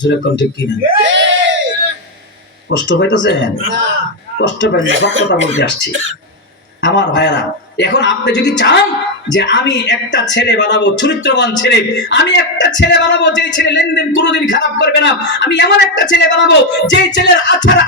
যেরকম ঠিক কিনা? কষ্ট পাইতেছেন? কষ্ট পাই না, সব কথা বলতে আসছি আমার ভাইয়েরা। এখন আপনি যদি চান যে আমি একটা ছেলে বানাবো, চরিত্রবান ছেলে, আমি একটা ছেলে বানাবো যে ছেলে লেনদেন কোনোদিন খারাপ করবে না, আমি এমন একটা ছেলে বানাবো যে ছেলের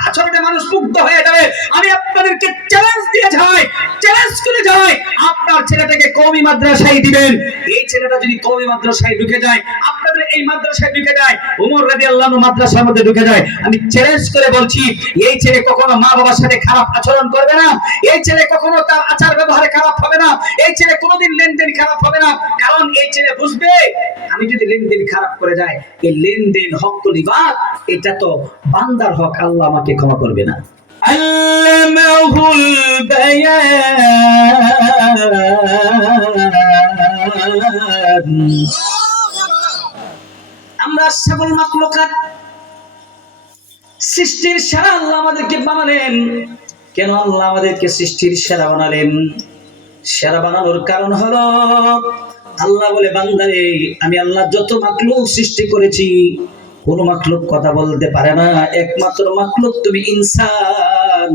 আচরণে মানুষ মুগ্ধ হয়ে যাবে, আমি আপনাদেরকে চ্যালেঞ্জ দিয়ে যাই, চ্যালেঞ্জ করে যাই, আপনার ছেলেটাকে কওমি মাদ্রাসায় দিবেন। এই ছেলেটা যদি কওমি মাদ্রাসায় ঢুকে যায়, আপনাদের এই মাদ্রাসায় ঢুকে যায়, ওমর রাদিয়াল্লাহু আনহু মাদ্রাসার মধ্যে ঢুকে যায়, আমি চ্যালেঞ্জ করে বলছি এই ছেলে কখনো মা বাবার সাথে খারাপ আচরণ করবে না, এই ছেলে কখনো তার আচার ব্যবহারে খারাপ হবে না, এই ছেলে কোনোদিন লেনদেন খারাপ হবে না। কারণ এই ছেলে বুঝবে আমি যদি লেনদেন খারাপ করে যাই, এই লেনদেন হক লিবাদ, এটা তো বান্দার হক, আল্লাহ আমাকে ক্ষমা করবে না। আল্লামাহুল বায়ান। আমরা সকল মাখলুকাত সৃষ্টির সারা আল্লাহ আমাদেরকে বানালেন, কেন আল্লাহ আমাদেরকে সৃষ্টির সেরা বানালেন? সেরা বানানোর কারণ হলো আল্লাহ বলে, বান্দারে আমি আল্লাহ যত মাখলুক সৃষ্টি করেছি কোন মাখলুক কথা বলতে পারে না, একমাত্র মাখলুক তুমি ইনসান।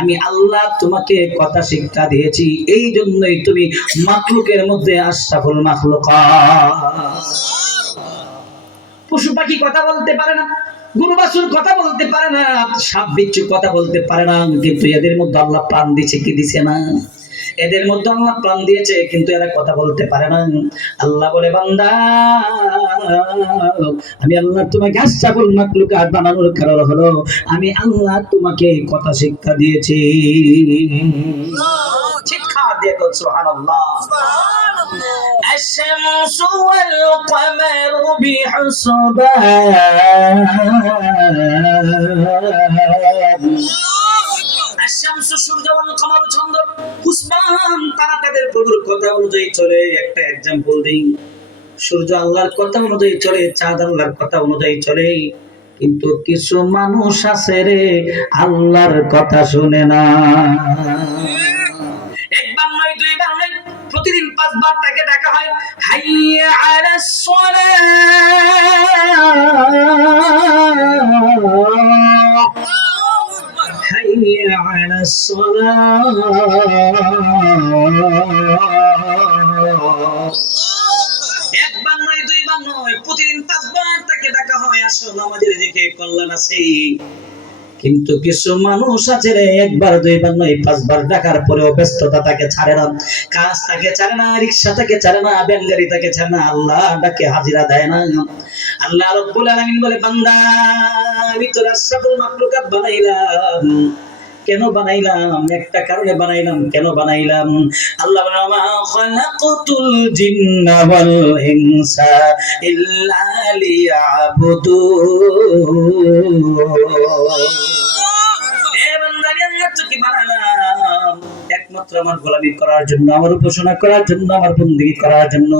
আমি আল্লাহ তোমাকে কথা শিক্ষা দিয়েছি, এই জন্যই তুমি মাখলুকের মধ্যে আশরাফুল মাখলুকাত। পশু পাখি কথা বলতে পারে না, গরু বাছুর কথা বলতে পারে না, সাপ বিচ্ছু কথা বলতে পারে না, কিন্তু এদের মধ্যে আল্লাহ প্রাণ দিয়েছে কি দিছে না? এদের মধ্যে আল্লাহ প্রাণ দিয়েছে, কিন্তু এরা কথা বলতে পারে না। আল্লাহ বলে, বান্দা আমি আল্লাহ তোমাকে আশরাফুল মাখলুকাত বানানোর কারণ হলো আমি আল্লাহ তোমাকে কথা শিক্ষা দিয়েছি। শিক্ষা দিয়ে বল সুবহানাল্লাহ। الشمس والقمر بحسبان الشمس সূর্য ওয়াল কমার চন্দ্র হুসবান, তারা তাদের প্রভুর কথা অনুযায়ী চলে। একটা एग्जांपल দেই, সূর্য আল্লাহর কথা অনুযায়ী চলে, চাঁদ আল্লাহর কথা অনুযায়ী চলে, কিন্তু কিছু মানুষ আছে রে আল্লাহর কথা শুনে না। একবার নয়, দুইবার নয়, প্রতিদিন 5 বার তাকে ডাকা হয়, হাইয়া আলাস সালাহ, হাইয়া আলাস সালাহ। একবার নয়, দুইবার নয়, প্রতিদিন 5 বার তাকে ডাকা হয়, আসো নামাজের দিকে, কল্যাণ আছে। কিন্তু কিছু মানুষ আছে রে, একবার দুইবার নয় 5 বার ডাকার পরেও ব্যস্ততা তাকে ছাড়ে না, কাজ তাকে ছাড়ে না, রিকশা তাকে ছাড়ে না, ভ্যান গাড়ি তাকে ছাড়ে না, আল্লাহ ডাকে হাজিরা দেয় না। আল্লাহ রাব্বুল আলামিন বলে, বান্দা আমি তোর আশরাফুল মাখলুকাত বানাইলাম। কেন বানাইলাম? একটা কারণে বানাইলাম। কেন বানাইলাম? আল্লাহ বলে, মা খালাকাতুল জিন্না ওয়াল ইনসা ইল্লা লিয়াবুদুন। এ বান্দা, আমি তোকে বানালাম একমাত্র আমার গোলামি করার জন্য, আমার উপাসনা করার জন্য, আমার বندگی করার জন্য,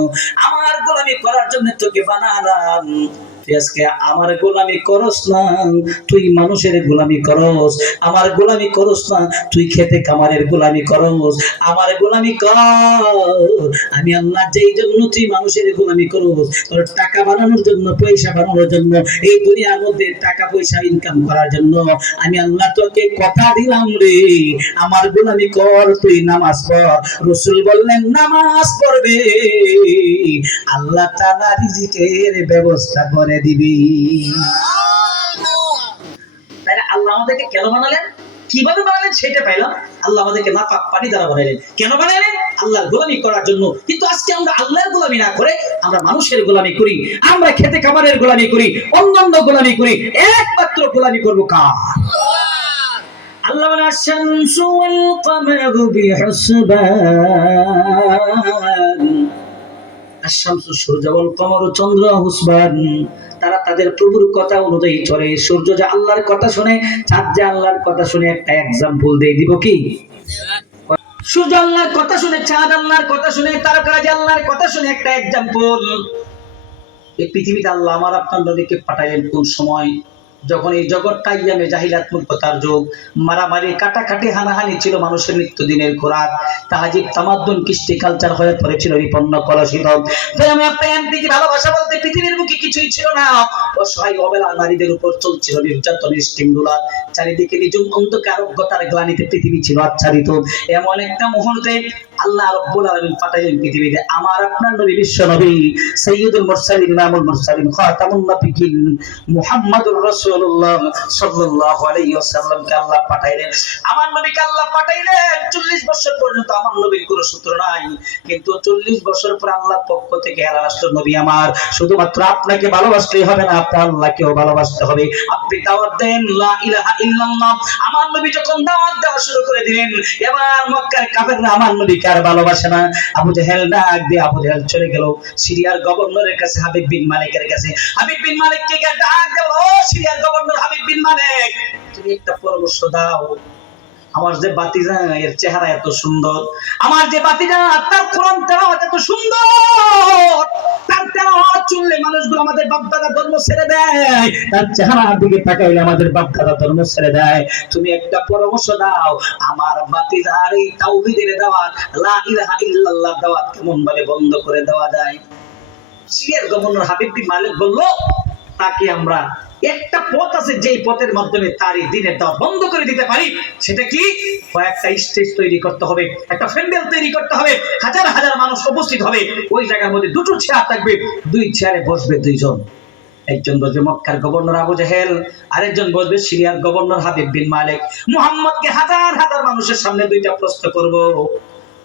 আমার গোলামি করার জন্য তোকে বানালাম। তুই আজকে আমার গোলামি করস না, তুই মানুষের গোলামি করস। আমার গোলামি করস না, তুই খেতে কামারের গোলামি করস। আমার গোলামি কর। আমি আল্লাহ যেই জন্য তুই মানুষের গোলামি করস, তোর টাকা বানানোর জন্য, পয়সা বানানোর জন্য, এই দুনিয়ার মধ্যে টাকা পয়সা ইনকাম করার জন্য আমি আল্লাহ তোকে কথা দিলাম রে, আমার গোলামি কর, তুই নামাজ পড়। রাসূল বললেন, নামাজ পড়বে আল্লাহ তাআলা রিজিকের ব্যবস্থা করে দিবি। তাহলে আল্লাহ আমাদেরকে কেন বানালেন, কিভাবে বানালেন সেটা পাইলাম। আল্লাহ আমাদেরকে নাপাক পানি দ্বারা বানালেন। কেন বানালেন? আল্লাহর গোলামি করার জন্য। কিন্তু আজকে আমরা আল্লাহর গোলামি না করে আমরা মানুষের গোলামি করি, আমরা খেতে খাবারের গোলামি করি, অন্যান্য গোলামি করি। একমাত্র গোলামি করব কার? আল্লাহ বলে, আশ-শামসু ওয়াল কমারু বিহুসবান। আশ-শামসু সূর্য, ওয়াল কমারু চন্দ্র হুসবান, তারা তাদের প্রভুর কথা অনুযায়ী চলে। সূর্য যে আল্লাহর কথা শুনে, চাঁদ যে আল্লাহর কথা শুনে। একটা एग्जांपल দেই, দিব কি? সূর্য আল্লাহর কথা শুনে, চাঁদ আল্লাহর কথা শুনে, তারকারা যে আল্লাহর কথা শুনে। একটা एग्जांपल, এই পৃথিবীতে আল্লাহ আমার আপনার নবীকে পাঠালেন কোন সময়? যখন এই জগৎটা ইয়ামে জাহিলাত মূর্খতার যুগ, মারামারি কাটাকাটি হানাহানি ছিল মানুষের নিত্যদিনের খোরাক, তাহাজিব তামাদ্দুন কৃষ্টি কালচার হয়ে পড়েছিল বিপন্ন কলুষিত। প্রেম প্রেম প্রীতি ভালোবাসা বলতে পৃথিবীর মুখে কিছুই ছিল না। অসহায় অবেলা নারীদের উপর চলছিল নির্যাতন, স্টিমুলার, চারিদিকে নিজুম অন্ধকারজ্ঞতার গ্লানিতে পৃথিবী ছিল আচ্ছাদিত। এমন একটা মুহূর্তে আল্লাহ রাব্বুল আলামিন পাঠালেন পৃথিবীতে আমার আপনার নবী, বিশ্ব নবী, সাইয়্যিদুল মুরসালিন, ইমামুল মুরসালিন, খাতামুন নবিয়্যিন, মুহাম্মাদুর রাসূলুল্লাহ সাল্লাল্লাহু আলাইহি ওয়াসাল্লামকে আল্লাহ পাঠাইলেন। আমার নবীকে আল্লাহ পাঠাইলেন। 40 বছর পর্যন্ত আমার নবীর কোনো সূত্র নাই, কিন্তু 40 বছর পর আল্লাহর পক্ষ থেকে এলান আসলো, নবী আমার শুধুমাত্র আপনাকে ভালোবাসলেই হবে না, আপনি আল্লাহকেও ভালোবাসতে হবে। আপনি দাওয়াত দেন লা ইলাহা ইল্লাল্লাহ। আমার নবী যখন দাওয়াত দেওয়া শুরু করে দিলেন, এবার মক্কার কাফেররা আমার নবীকে আর ভালোবাসে না। আবু জাহেল ডাক দিয়ে, আবু জাহেল চলে গেল সিরিয়ার গভর্নরের কাছে, হাবিব বিন মালিকের কাছে। হাবিব বিন মালিককে ডাক দিল, ও সিরিয়ার গভর্নর হাবিব বিন মালিক, তুমি একটা পরামর্শ দাও। আমার যে বাতিজা এর চেহারা এত সুন্দর, আমার যে বাতিজা তার কোরআন তেলাওয়াত এত সুন্দর, তার তেলাওয়াত শুনলে মানুষগুলো আমাদের বাপ-দাদা ধর্ম ছেড়ে দেয়, তার চেহারার দিকে তাকাইলে আমাদের বাপ-দাদা ধর্ম ছেড়ে দেয়। তুমি একটা পরামর্শ দাও, আমার বাতিজার এই তাওহীদের দাওয়াত, লা ইলাহা ইল্লাল্লাহ দাওয়াত কেমন ভাবে বন্ধ করে দেওয়া যায়? সিরিয়ার গভর্নর হাবিব বিন মালিক বলল, তাকে আমরা একটা পথ আছে, যেই পথের মাধ্যমে তার এই দিনের দাওয়াত বন্ধ করে দিতে পারি। সেটা কি? কয়েকটা স্টেজ তৈরি করতে হবে, একটা প্যান্ডেল তৈরি করতে হবে, হাজার হাজার মানুষ উপস্থিত হবে, ওই জায়গার মধ্যে দুটো চেয়ার থাকবে, দুই চেয়ারে বসবে দুইজন, একজন বসবে মক্কার গভর্নর আবু জাহেল, আরেকজন বসবে সিরিয়ার গভর্নর হাবিব বিন মালিক। মুহাম্মদকে হাজার হাজার মানুষের সামনে দুইটা প্রশ্ন করব,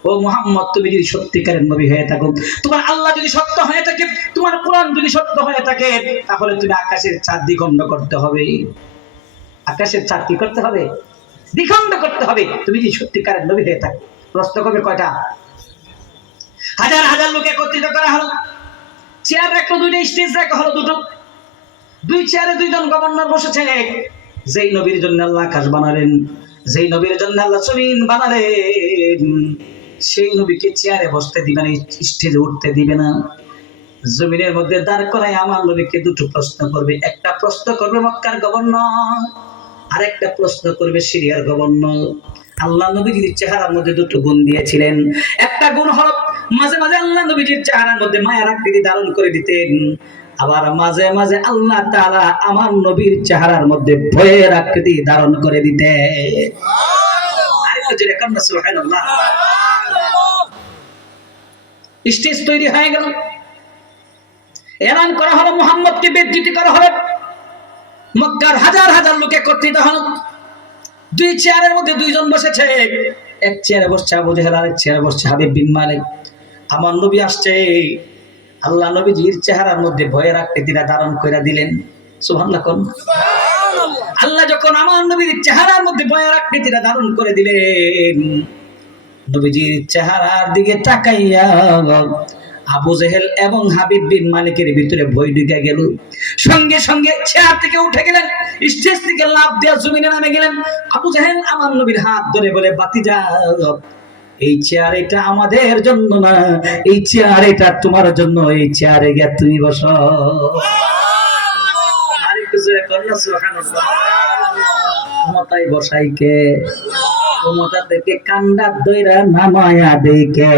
ও মুহাম্মদ, তুমি যদি সত্যিকারের নবী হয়ে থাকো, তোমার আল্লাহ যদি সত্য হয়ে থাকে, তোমার কোরআন যদি সত্য হয়ে থাকে, তাহলে তুমি আকাশের চাঁদ দ্বিখণ্ড করতে হবে। আকাশের চাঁদ কি করতে হবে? দ্বিখণ্ড করতে হবে, তুমি যদি সত্যিকারের নবী হয়ে থাকো। প্রশ্ন করবে কয়টা? হাজার হাজার লোক একত্রিত করা হলো, চেয়ার রাখলো দুইটা, স্টেজ রাখা হলো দুটো, দুই চেয়ারে দুইজন গভর্নর বসেছে। যেই নবীর জন্য আল্লাহ আকাশ বানালেন, যেই নবীর জন্য আল্লাহ জমিন বানালেন, সেই নবীকে চেয়ারে বসতে দিবে না, স্টেজে উঠতে দিবে না। জমিনের মধ্যে দাঁড় করায় আমার নবীকে দুটো প্রশ্ন করবে, একটা প্রশ্ন করবে মক্কার গভর্নর, আর একটা প্রশ্ন করবে সিরিয়ার গভর্নর। আল্লাহ নবীজির চেহারার মধ্যে দুটো গুণ দিয়েছিলেন। একটা গুণ হলো মাঝে মাঝে আল্লাহ নবীজির চেহারার মধ্যে মায়ার আকৃতি ধারণ করে দিতেন, আবার মাঝে মাঝে আল্লাহ তাআলা আমার নবীর চেহারার মধ্যে ভয়ের আকৃতি ধারণ করে দিতেন। আরেকটু জোরে কান্না সুবহানাল্লাহ। স্টেজ তৈরি হয়ে গেল, এলান করা হলো, মুহাম্মদকে বেজ্জতি করা হলো, মক্কার হাজার হাজার লোক একত্রিত হলো। দুই চেয়ারের মধ্যে দুইজন বসেছে, এক চেয়ারে বসছে আবু জাহেল, আরেক চেয়ারে বসছে হাবিব বিন মালিক। আমার নবী আসছে, আল্লাহ নবীজির চেহারার মধ্যে ভয়ের আকৃতিটা ধারণ করে দিলেন। সুবহানাল্লাহ কোন আল্লাহ যখন আমার নবীর চেহারার মধ্যে ভয়ের আকৃতিটা ধারণ করে দিলেন, নবীজির চেহারার দিকে তাকাইয়া আবু জাহেল এবং হাবিব বিন মালিকের ভিতরে ভয় ঢুকে গেল। সঙ্গে সঙ্গে চেয়ার থেকে উঠে গেলেন, স্টেজ থেকে লাফ দিয়ে জমিনে নামে গেলেন। আবু জাহেল আমার নবীর হাত ধরে বলে, বাতিজা, এই চেয়ার এটা আমাদের জন্য না, এই চেয়ার এটা তোমার জন্য, এই চেয়ারে গিয়ে তুমি বসো। আরেকটু জোরে কন্যা সুবহানাল্লাহ। ক্ষমতায় বসাই কে? ক্ষমতা থেকে কান্ডা দইরা নামায়া দেইকে।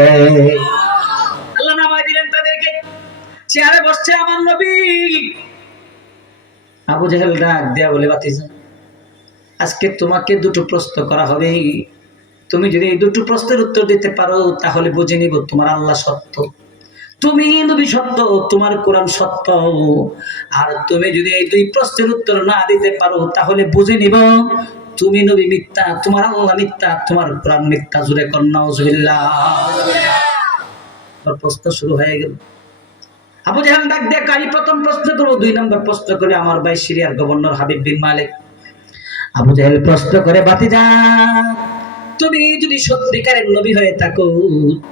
আল্লাহ নামায় দিলেন তাদেরকে, চেয়ারে বসছে আমার নবী। আবু জাহেল ডাক দিয়া বলে, বাতিজা, আজকে তোমাকে দুটো প্রশ্ন করা হবে, তুমি যদি এই দুটো প্রশ্নের উত্তর দিতে পারো তাহলে বুঝে নিব তোমার আল্লাহ সত্য, তুমি নবী সত্য, তোমার কোরআন সত্য। আর তুমি যদি এই দুই প্রশ্নের উত্তর না দিতে পারো তাহলে বুঝে নিব তুমি নবী মিথ্যা, তোমার আল্লাহ মিথ্যা, তোমার কোরআন মিথ্যা। জোরে কর নাউজুবিল্লাহ। প্রশ্ন শুরু হয়ে গেল। আবু জাহেল ডাক দিয়ে, আমি প্রথম প্রশ্ন করবো, 2 নম্বর প্রশ্ন করে আমার ভাই সিরিয়ার গভর্নর হাবিব বিন মালিক। আবু জাহেল প্রশ্ন করে, বাতিজা, তুমি যদি সত্যিকারের নবী হয়ে থাকো,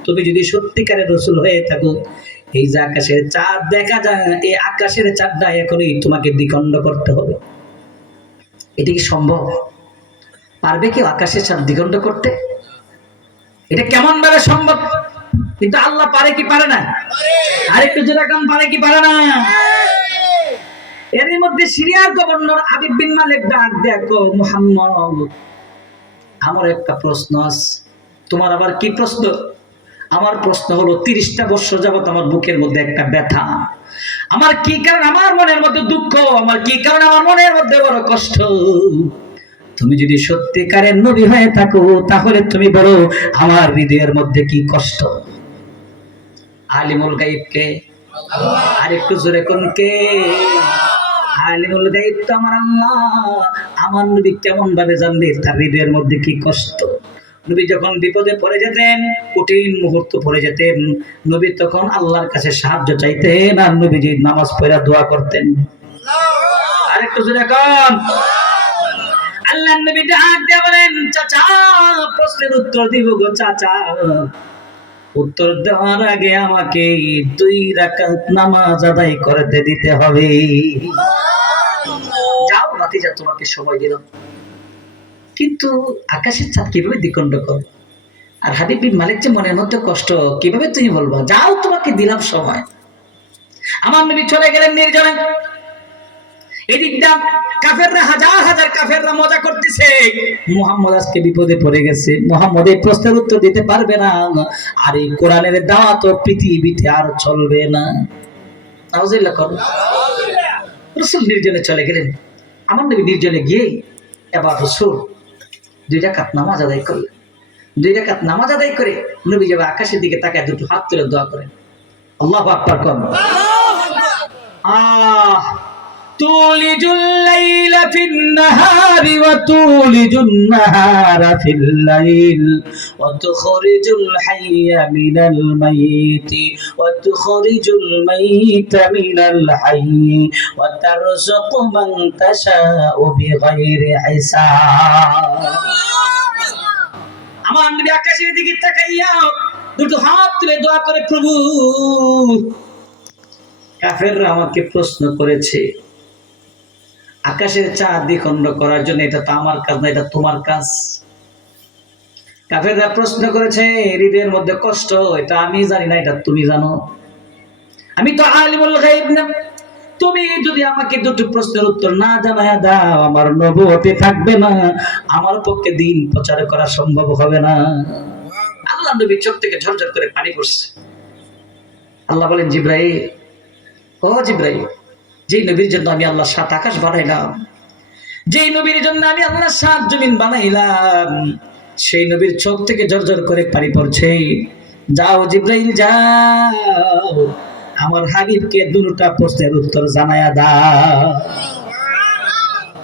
তুমি যদি সত্যিকারের রাসূল হয়ে থাকো, এই যে আকাশের চাঁদ দেখা যায়, এই আকাশের চাঁদটা এখনই তোমাকে দ্বিখণ্ড করতে হবে। এটা কি সম্ভব? পারবে কেউ আকাশের চাঁদ দ্বিখণ্ড করতে? এটা কেমন ভাবে সম্ভব? কিন্তু আল্লাহ পারে কি পারে না? আরেকটু যেরকম পারে কি পারে না? এর মধ্যে সিরিয়ার গভর্নর হাবিব বিন মালিক ডাক দেখো, মুহাম্মদ, আমার একটা প্রশ্ন আছে। তোমার আবার কি প্রশ্ন? আমার প্রশ্ন হলো, 30টা বছর যাবত আমার বুকের মধ্যে একটা ব্যথা, আমার কি কারণ আমার মনের মধ্যে দুঃখ, আমার কি কারণ আমার মনের মধ্যে বড় কষ্ট। তুমি যদি সত্যিকারের নবী হয়ে থাকো তাহলে তুমি বলো আমার হৃদয়ের মধ্যে কি কষ্ট। আলিমুল গায়ব কে? আরেকটু জোরে কোন কে? আলিমুল গায়ব তো আমার আল্লাহ। আমার নবী কেমন ভাবে জানবে তার হৃদয়ের মধ্যে কি কষ্ট? নবী যখন বিপদে পড়ে যেতেন, কঠিন মুহূর্ত পড়ে যেতেন, নবী তখন আল্লাহর কাছে সাহায্য চাইতেন, আর নবীজি নামাজ পড়ে দোয়া করতেন। আরেকটু জোরে কোন? আল্লাহর নবী ডাক দিয়ে বলেন, চাচা, প্রশ্নের উত্তর দিব গো চাচা। উত্তর দেওয়ার আগে আমাকে 2 রাকাত নামাজ আদায় করতে দিতে হবে। যাও ভাতিজা, তোমাকে সময় দিলাম। কিন্তু আকাশের চাঁদ কিভাবে দ্বিখণ্ড করো? আর হাবিব বিন মালিক যে মনের মধ্যে কষ্ট, কিভাবে তুমি বলবো? যাও, তোমাকে দিলাম সময়। আমার নবী চলে গেলেন নির্জনে। এদিকটা কাফেররা, হাজার হাজার কাফেররা মজা করতেছে, মুহাম্মদ আজকে বিপদে পড়ে গেছে, মুহাম্মদ এই প্রশ্নের উত্তর দিতে পারবে না, আর এই কোরআনের দাওয়াত পৃথিবীতে আর চলবে না। নাউজুবিল্লাহ করুন। রাসূল নির্জনে চলে গেলেন। আমার নবী নির্জনে গিয়ে এবার রাসূল 2 রাকাত নামাজ আদায় করলেন। 2 রাকাত নামাজ আদায় করে নবী যাবে আকাশের দিকে তাকায় দুটো হাত তুলে দোয়া করেন, আল্লাহু আকবার করুন। تولج الليل في النهار وتولج النهار في الليل وتخرج الحي من الميت وتخرج الميت من الحي وترزق من تشاء بغير حساب। আমার নবী আকাশের দিকে তাকাইয়া দুটো হাত তুলে দোয়া করে, প্রভু, কাফেররা আমাকে প্রশ্ন করেছে আকাশের চাঁদ দ্বিখণ্ড করার জন্য, এটা তো আমার কাজ না, এটা তোমার কাজ। কাফেররা প্রশ্ন করেছে, হৃদয়ের মধ্যে কষ্ট, এটা আমি জানি না, এটা তুমি জানো। আমি তো আলিমুল গায়ব না। তুমি যদি আমাকে দুটো প্রশ্নের উত্তর না জানায়া দাও, আমার নবুয়তে থাকবে না, আমার পক্ষে দিন প্রচার করা সম্ভব হবে না। আল্লাহ নবীর চোখ থেকে ঝরঝর করে পানি পড়ছে। আল্লাহ বলেন, জিব্রাইল, ও জিব্রাইল, যেই নবীর জন্য আমি আল্লাহ 7 আকাশ বানাইলাম, যেই নবীর জন্য আমি আল্লাহ 7 জমিন বানাইলাম, সেই নবীর চোখ থেকে ঝরঝর করে পানি পড়ছে। যাও জিব্রাইল, যাও, আমার হাবিবকে দুটো প্রশ্নের উত্তর জানায়া দাও।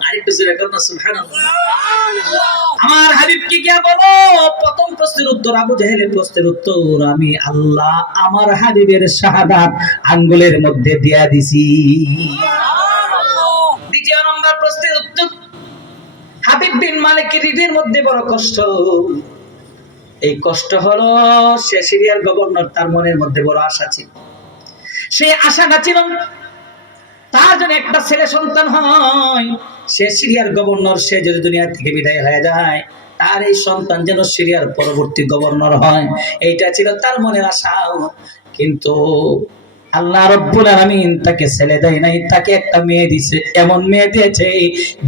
আরেকটু জোরে করুন সুবহানাল্লাহ। আমার হাবিবকে গিয়া বলো, প্রথম প্রশ্নের উত্তর, আবু জাহেলের প্রশ্নের উত্তর আমি আল্লাহ আমার হাবিবের শাহাদাত আঙ্গুলের মধ্যে দিয়া দিছি। দ্বিতীয় নম্বর প্রশ্নের উত্তর, হাবিব বিন মালিকের হৃদয়ের মধ্যে বড় কষ্ট। এই কষ্ট হলো, সে সিরিয়ার গভর্নর, তার মনের মধ্যে বড় আশা ছিল। সেই আশাটা ছিল তার জন্য একটা ছেলে সন্তান হয়। সে সিরিয়ার গভর্নর, সে যদি দুনিয়া থেকে বিদায় হয়ে যায়, তার এই সন্তান যেন সিরিয়ার পরবর্তী গভর্নর হয়, এইটা ছিল তার মনের আশা। কিন্তু আল্লাহ রাব্বুল আলামিন তাকে ছেলে দেয় নাই, তাকে একটা মেয়ে দিয়েছে। এমন মেয়ে দিয়েছে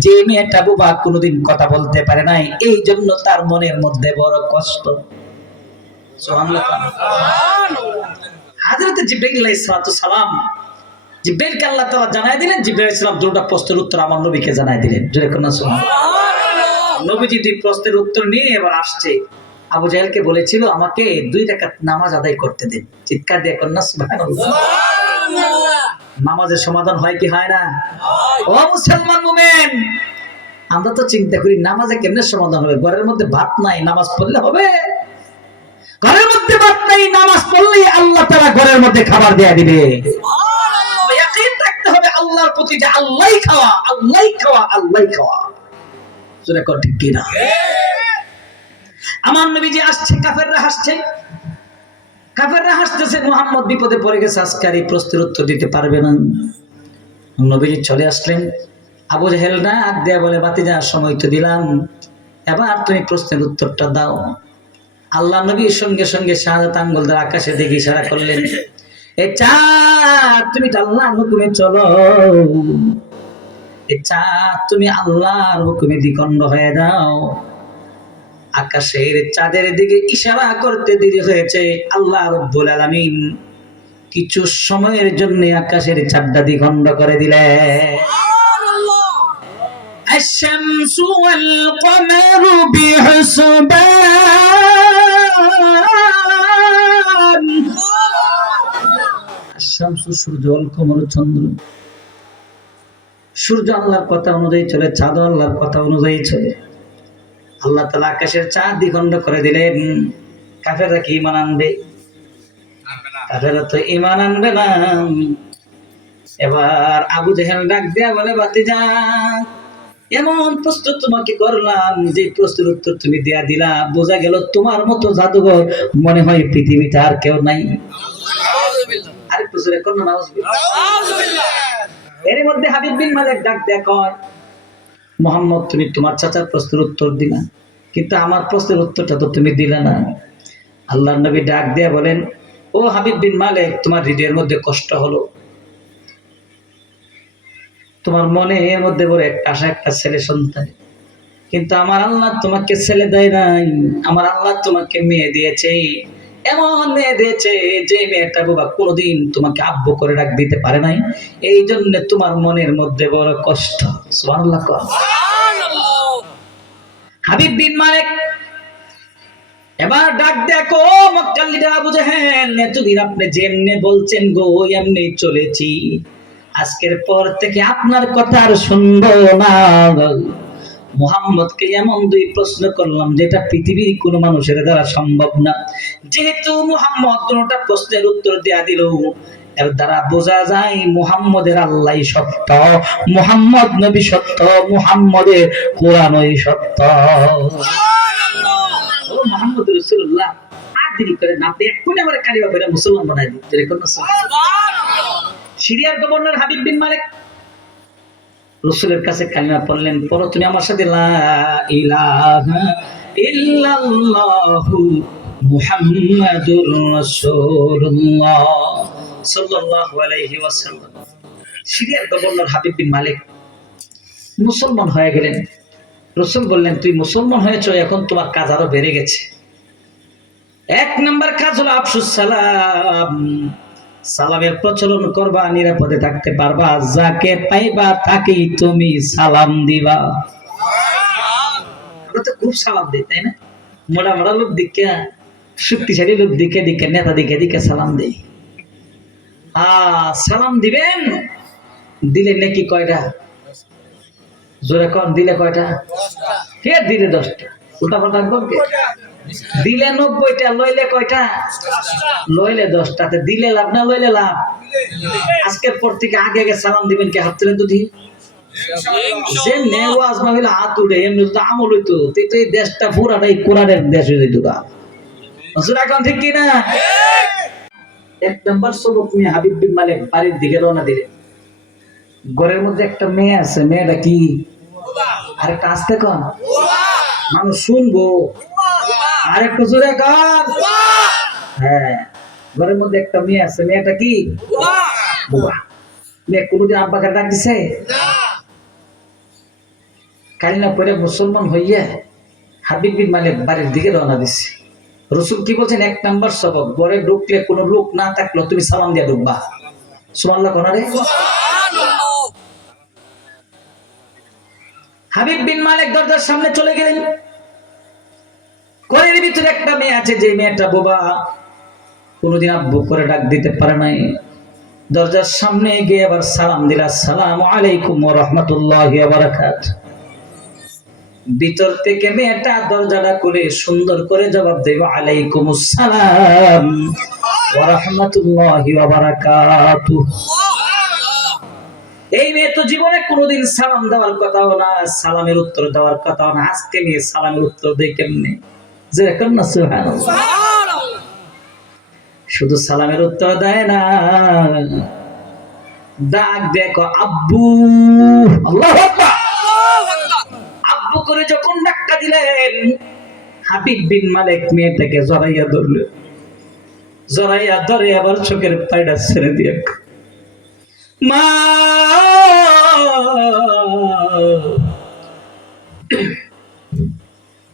যে মেয়েটা বুবা, কোনোদিন কথা বলতে পারে নাই, এই জন্য তার মনের মধ্যে বড় কষ্ট। সুবহানাল্লাহ। হযরত জিবরাইল আলাইহিস সালাম, জিবরাইলকে আল্লাহ তাআলা জানায় দিলেন, জিবরাইল আলাইহিস সালাম দুটো প্রশ্নের উত্তর আমার নবীকে জানায় দিলেন। জোরে কোন সুবহানাল্লাহ। নবীজি 2 প্রশ্নের উত্তর নিয়ে এবার আসছে। আবু জাহেলকে বলেছিল, আমাকে 2 রাকাত নামাজ আদায় করতে দিন। চিৎকার দিয়ে কোন সুবহানাল্লাহ। নামাজের সমাধান হয় কি হয় না? ও মুসলমান মুমিন, আমরা তো চিন্তা করি নামাজে কেমনে সমাধান হবে? ঘরের মধ্যে ভাত নাই, নামাজ পড়লে হবে? ঘরের মধ্যে ভাত নাই, নামাজ পড়লেই আল্লাহ তাআলা ঘরের মধ্যে খাবার দেয়া দিবে। সুবহানাল্লাহ। ইয়াকিন রাখতে হবে আল্লাহর প্রতি যে আল্লাহই খাওয়া, আল্লাহই খাওয়া, আল্লাহই খাওয়া। জোরে কর ঠিক কি না? আমার নবীজি আসছে, কাফেররা হাসছে, কাফেররা হাসতেছে, মুহাম্মদ বিপদে পড়ে গেছে, আজকে আর এই প্রশ্নের উত্তর দিতে পারবে না। নবীজি চলে আসলেন। আবু জাহেল না আগ দেয়া বলে, বাতিজা, সময় তো দিলাম, এবার তুমি প্রশ্নের উত্তরটা দাও। আল্লাহ নবীর সঙ্গে সঙ্গে শাহাদাত আঙ্গুল দ্বারা আকাশের দিকে ইশারা করলেন, এ চাঁদ, তুমি আল্লাহর হুকুমে চলো। এ চাঁদ, তুমি আল্লাহর হুকুমে দ্বিখণ্ড হয়ে যাও। আকাশের চাঁদের দিকে ইশারা করতে দেরি হয়েছে, আল্লাহ রাব্বুল আলামিন কিছু সময়ের জন্য আকাশের চাঁদটা দ্বিখণ্ড করে দিলেন। আশ-শামসু ওয়াল কমারু বিহুসবান। আশ-শামসু সূর্য, ওয়াল কমারু চন্দ্র। সূর্য আল্লাহর কথা অনুযায়ী চলে, চাঁদ আল্লাহর কথা অনুযায়ী চলে। আল্লাহ তাআলা আকাশের চাঁদ দ্বিখণ্ড করে দিলেন। কাফেররা কি ঈমান আনবে? কাফেররা তো ঈমান আনবে না। এবার আবু জাহেল ডাক দেয়া বলে, বাতিজা, এমন প্রশ্ন তোমাকে করলাম, যে প্রশ্নের উত্তর তুমি দেয়া দিলা, বোঝা গেল তোমার মতো জাদুঘর মনে হয় পৃথিবীতে আর কেউ নাই। আরেকটু জোরে কোন নাউজুবিল্লাহ। এর মধ্যে হাবিব বিন মালিক ডাক দেয়া কয়, মোহাম্মদ তুমি তোমার চাচার প্রশ্নের উত্তর দিলা, কিন্তু আমার প্রশ্নের উত্তরটা তো তুমি দিলে না। আল্লাহর নবী ডাক দিয়ে বলেন, ও হাবিব বিন মালিক, তোমার হৃদয়ের মধ্যে কষ্ট হলো, তোমার মনে এর মধ্যে বড় একটা আশা, একটা ছেলে সন্তান, কিন্তু আমার আল্লাহ তোমাকে ছেলে দেয় নাই, আমার আল্লাহ তোমাকে মেয়ে দিয়েছে, এমন মেয়ে দিয়েছে যে মেয়েটা বাবা কোনোদিন তোমাকে আব্বু করে ডাক দিতে পারে নাই, এই জন্য তোমার মনের মধ্যে বড় কষ্ট। সুবহানাল্লাহ। হাবিব বিন মালিক এবার ডাক দেখো মক্কালিরা, আবু জাহেল, এতদিন আপনি যেমনে বলছেন গো এমনি চলেছি, আজকের পর থেকে আপনার কথা আর শুনবো না। মুহাম্মদকে এমন দুই প্রশ্ন করলাম যেটা পৃথিবীর কোনো মানুষের দ্বারা সম্ভব না। যেহেতু মুহাম্মদ কোনটা প্রশ্নের উত্তর দেয়া দিল, এর দ্বারা বোঝা যায় মুহাম্মদের আল্লাহ সত্য, মুহাম্মদ নবী সত্য, মুহাম্মদের কোরআনই সত্য। ও মুহাম্মদ রাসূলুল্লাহ, আর দেরি করে না, আপনি এক্ষুনি আমার কালিমা পড়ে মুসলমান বানাই দিন। এরকম না সিরিয়ার গভর্নর হাবিব বিন মালিক রাসূলের কাছে কালিমা পড়লেন, পড়ো তুমি আমার সাথে লা ইলাহা ইল্লাল্লাহু মুহাম্মাদুর রাসূলুল্লাহ সাল্লাল্লাহু আলাইহি ওয়াসাল্লাম। সিরিয়ার গভর্নর হাবিব বিন মালিক মুসলমান হয়ে গেলেন। রাসূল বললেন, তুই মুসলমান হয়েছ, এখন তোমার কাজ আরো বেড়ে গেছে। এক নাম্বার কাজ হলো আফসুস সালাম, সালামের প্রচলন করবা, নিরাপদে থাকতে পারবা, যাকে পাইবা তাকেই তুমি সালাম দিবা। আমরা তো খুব সালাম দিই, তাই না? মোড়া মোড়া লোক দিকে, শক্তিশালী লোক দিকে দিকে, নেতা দিকে দিকে সালাম দিই। সালাম দিবেন, দিলে নাকি কয়টা? জোরে কন, দিলে কয়টা? কে দিলে 10টা? উল্টা পাল্টা করবে। দিলে 90টা, লইলে কয়টা? লইলে 10টাতে। দিলে লাভ না লইলে লাভ? আজকের পর থেকে আগে আগে সালাম দিবেন, কে হাত তুলেন তো দি। যে নেওয়াজ মাহফিলে হাত উঠে এমনি যদি আমল হইতো, তো এই দেশটা পুরাটাই কোরআনের দেশ হয়ে যেত। হুজুর এখন ঠিক কি না? এক নাম্বার সবক নিয়ে হাবিব বিন মালিক বাড়ির দিকে রওনা দিলেন। ঘরের মধ্যে একটা মেয়ে আছে, মেয়েটা কি? আরেকটা আসতে কন, মানুষ শুনবো, আরেকটু জোরে কন। হ্যাঁ, ঘরের মধ্যে একটা মেয়ে আছে, মেয়েটা কি? বুয়া। মেয়ে কোনোদিন আব্বাকে ডাক দিছে? কালিমা পড়ে মুসলমান হইয়া হাবিব বিন মালিক বাড়ির দিকে রওনা দিছে। রাসূল কি বলছেন? এক নাম্বার সবক, ঘরে ঢুকলে কোনো লোক না থাকলো তুমি সালাম দিয়া ঢুকবা। সুবহানাল্লাহ কোন রে? হাবিব বিন মালিক দরজার সামনে চলে গেলেন। ঘরের ভিতরে একটা মেয়ে আছে, যে মেয়েটা বোবা, কোনোদিন আব্বু করে ডাক দিতে পারে নাই। দরজার সামনে গিয়ে আবার সালাম দিলা, আসসালামু আলাইকুম ওয়া রাহমাতুল্লাহি ওয়া বারাকাতুহু। ভিতর থেকে মেয়েটা দরজাটা খুলে সুন্দর করে জবাব দেব, আলাইকুমুস সালাম ওয়া রাহমাতুল্লাহি ওয়া বারাকাতুহু। এই মেয়ে তো জীবনে কোনোদিন সালাম দেওয়ার কথাও না, সালামের উত্তর দেওয়ার কথাও না, আজকে মেয়ে সালামের উত্তর দেয় কেমনে? যে এখন না সুবহানাল্লাহ, শুধু সালামের উত্তর দেয় না, ডাক দেখো আব্বু। আল্লাহু আকবার। আব্বু করে যখন ডাক্কা দিলেন, হাবিব বিন মালিক মেয়েটাকে জড়াইয়া ধরলেন। জড়াইয়া ধরে আবার চোখের পায়টা ছেড়ে দিয়ে, মা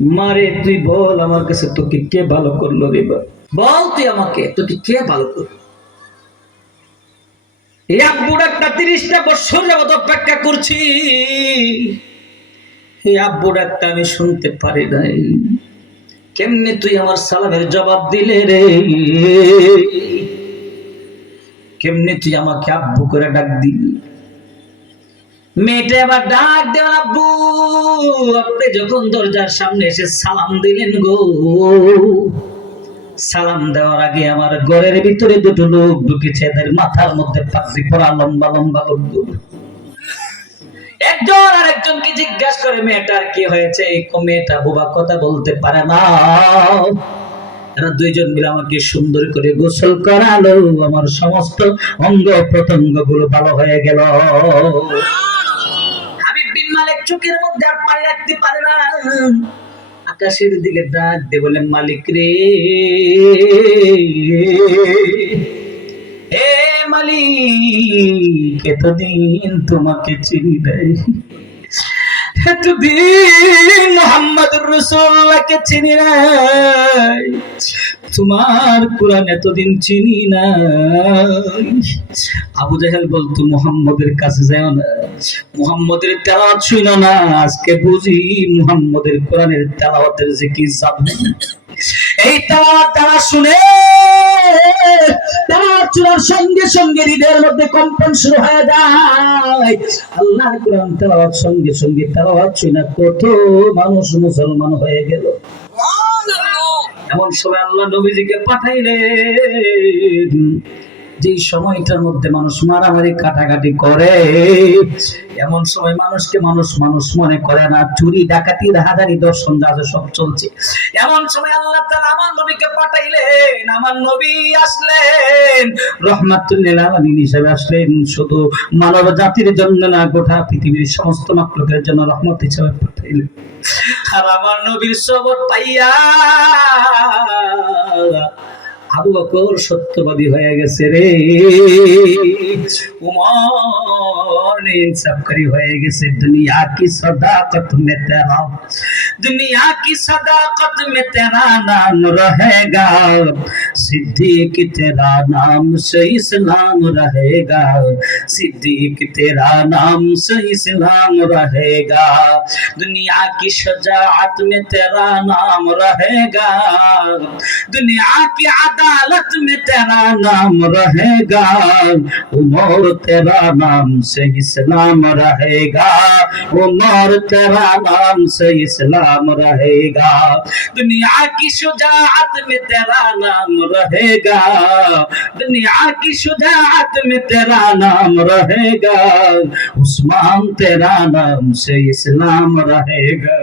মারে তুই বল, আমার কাছে তোকে কে ভালো করলো রে? বল তুই আমাকে, তোকে কে ভালো করলো? এই আব্বু ডাক্তার 30টা বছর যাবত অপেক্ষা করছি, এই আব্বু ডাক্তার আমি শুনতে পারি নাই, কেমনে তুই আমার সালামের জবাব দিলে রে? কেমনে তুই আমাকে আব্বু করে ডাক দিলি? মেয়েটা আবার ডাক দেন, আব্বু আপনি যখন দরজার সামনে এসে সালাম দিলেন গো, সালাম দেওয়ার আগে আমার ঘরের ভিতরে দুটো লোক ঢুকেছে, এদের মাথার মধ্যে পাগড়ি পরা, লম্বা লম্বা লোক। একজন আর একজনকে জিজ্ঞাসা করে মেয়েটার কি হয়েছে? মেয়েটা বোবা, কথা বলতে পারে না। এরা দুইজন মিলে আমাকে সুন্দর করে গোসল করালো, আমার সমস্ত অঙ্গ প্রত্যঙ্গ গুলো ভালো হয়ে গেল। হাবিব বিন মালিক চোখের মধ্যে আর পানি রাখতে পারে না, আকাশের দিকে ডাক দিয়ে বলে, মালিক রে, হে মালিক, এতদিন তোমাকে চিনি নাই, এতদিন মুহাম্মদুর রাসূলুল্লাহকে চিনি নাই, তোমার কোরআন এতদিন চিনি নাই। আবু জাহেল বলতো, মুহাম্মদের কাছে যাও না, মুহাম্মদের তেলাওয়াত শুনো না, আজকে বুঝি মুহাম্মদের কোরআনের তেলাওয়াতের যে কি জাদু। এই তেলাওয়াত তারা শুনে, তেলাওয়াত শোনার সঙ্গে সঙ্গে হৃদয়ের মধ্যে কম্পন শুরু হয়ে যায়। আল্লাহর কোরআন তেলাওয়াত সঙ্গে সঙ্গে তেলাওয়াত শুনে কত মানুষ মুসলমান হয়ে গেল। এমন সময় আল্লাহ নবীজিকে পাঠাইলেন, যে সময়টার মধ্যে মানুষ মারামারি কাটাকাটি করে, এমন সময় মানুষকে মানুষ মানুষ মনে করে না, চুরি ডাকাতি রাহাজানি দর্শন যা সব চলছে। এমন সময় আল্লাহ তাআলা আমার নবীকে পাঠাইলেন। আমার নবী আসলেন রাহমাতুল লিল আলামিন হিসেবে আসলেন, শুধু মানব জাতির জন্য না, গোটা পৃথিবীর সমস্ত মাখলুকের জন্য রহমত হিসেবে পাঠাইলেন। আর আমার নবীর সবর পাইয়া আবু বকর সত্যবাদী হয়ে গেছে রে, উমর ইনসাফকারী হয়ে গেছে। দুনিয়া কি সদাকত মে তেরা, দুনিয়া কি সদাকত মে তেরা নাম রহেগা, সিদ্দিক তেরা নাম से इस्लाम रहेगा, सिद्दीक तेरा नाम से इस्लाम रहेगा, दुनिया की शजाअत में तेरा नाम रहेगा, दुनिया की अदालत में तेरा नाम रहेगा, उमर तेरा नाम से इस्लाम रहेगा, उमर तेरा नाम से इस्लाम रहेगा, दुनिया की शुजाअत में तेरा नाम रहेगा, दुनिया की शुजाअत में तेरा नाम रहेगा, उस्मान तेरा नाम से इस्लाम रहेगा,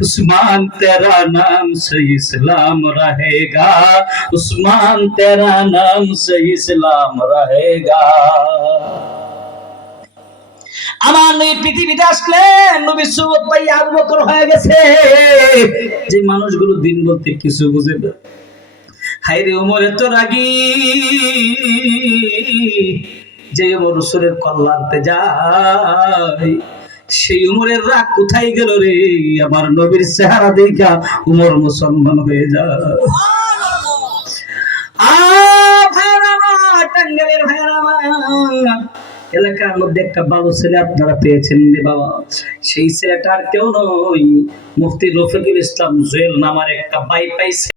उस्मान तेरा नाम से इस्लाम रहेगा, उस्मान तेरा नाम से इस्लाम रहेगा। আমার নবী পৃথিবীতে আসলেন, নবীর সুবত পাই আবু বকর হয়ে গেছে। যে মানুষগুলো দিন বলতে কিছু বুঝে না, হায়রে ওমর এত রাগী, যে ওমর রাসূলের কল্যাণতে যায়, সেই উমরের রাগ কোথায় গেল রে? আমার নবীর চেহারা দেখা উমর মুসলমান হয়ে যায়। টাঙ্গাইলের ভাইরা আমার, এলাকার মধ্যে একটা ভালো ছেলে আপনারা পেয়েছেন রে বাবা। সেই ছেলেটার কেউ নয়, মুফতি রফিকুল ইসলাম জুয়েল নামার একটা ভাই পাইছে।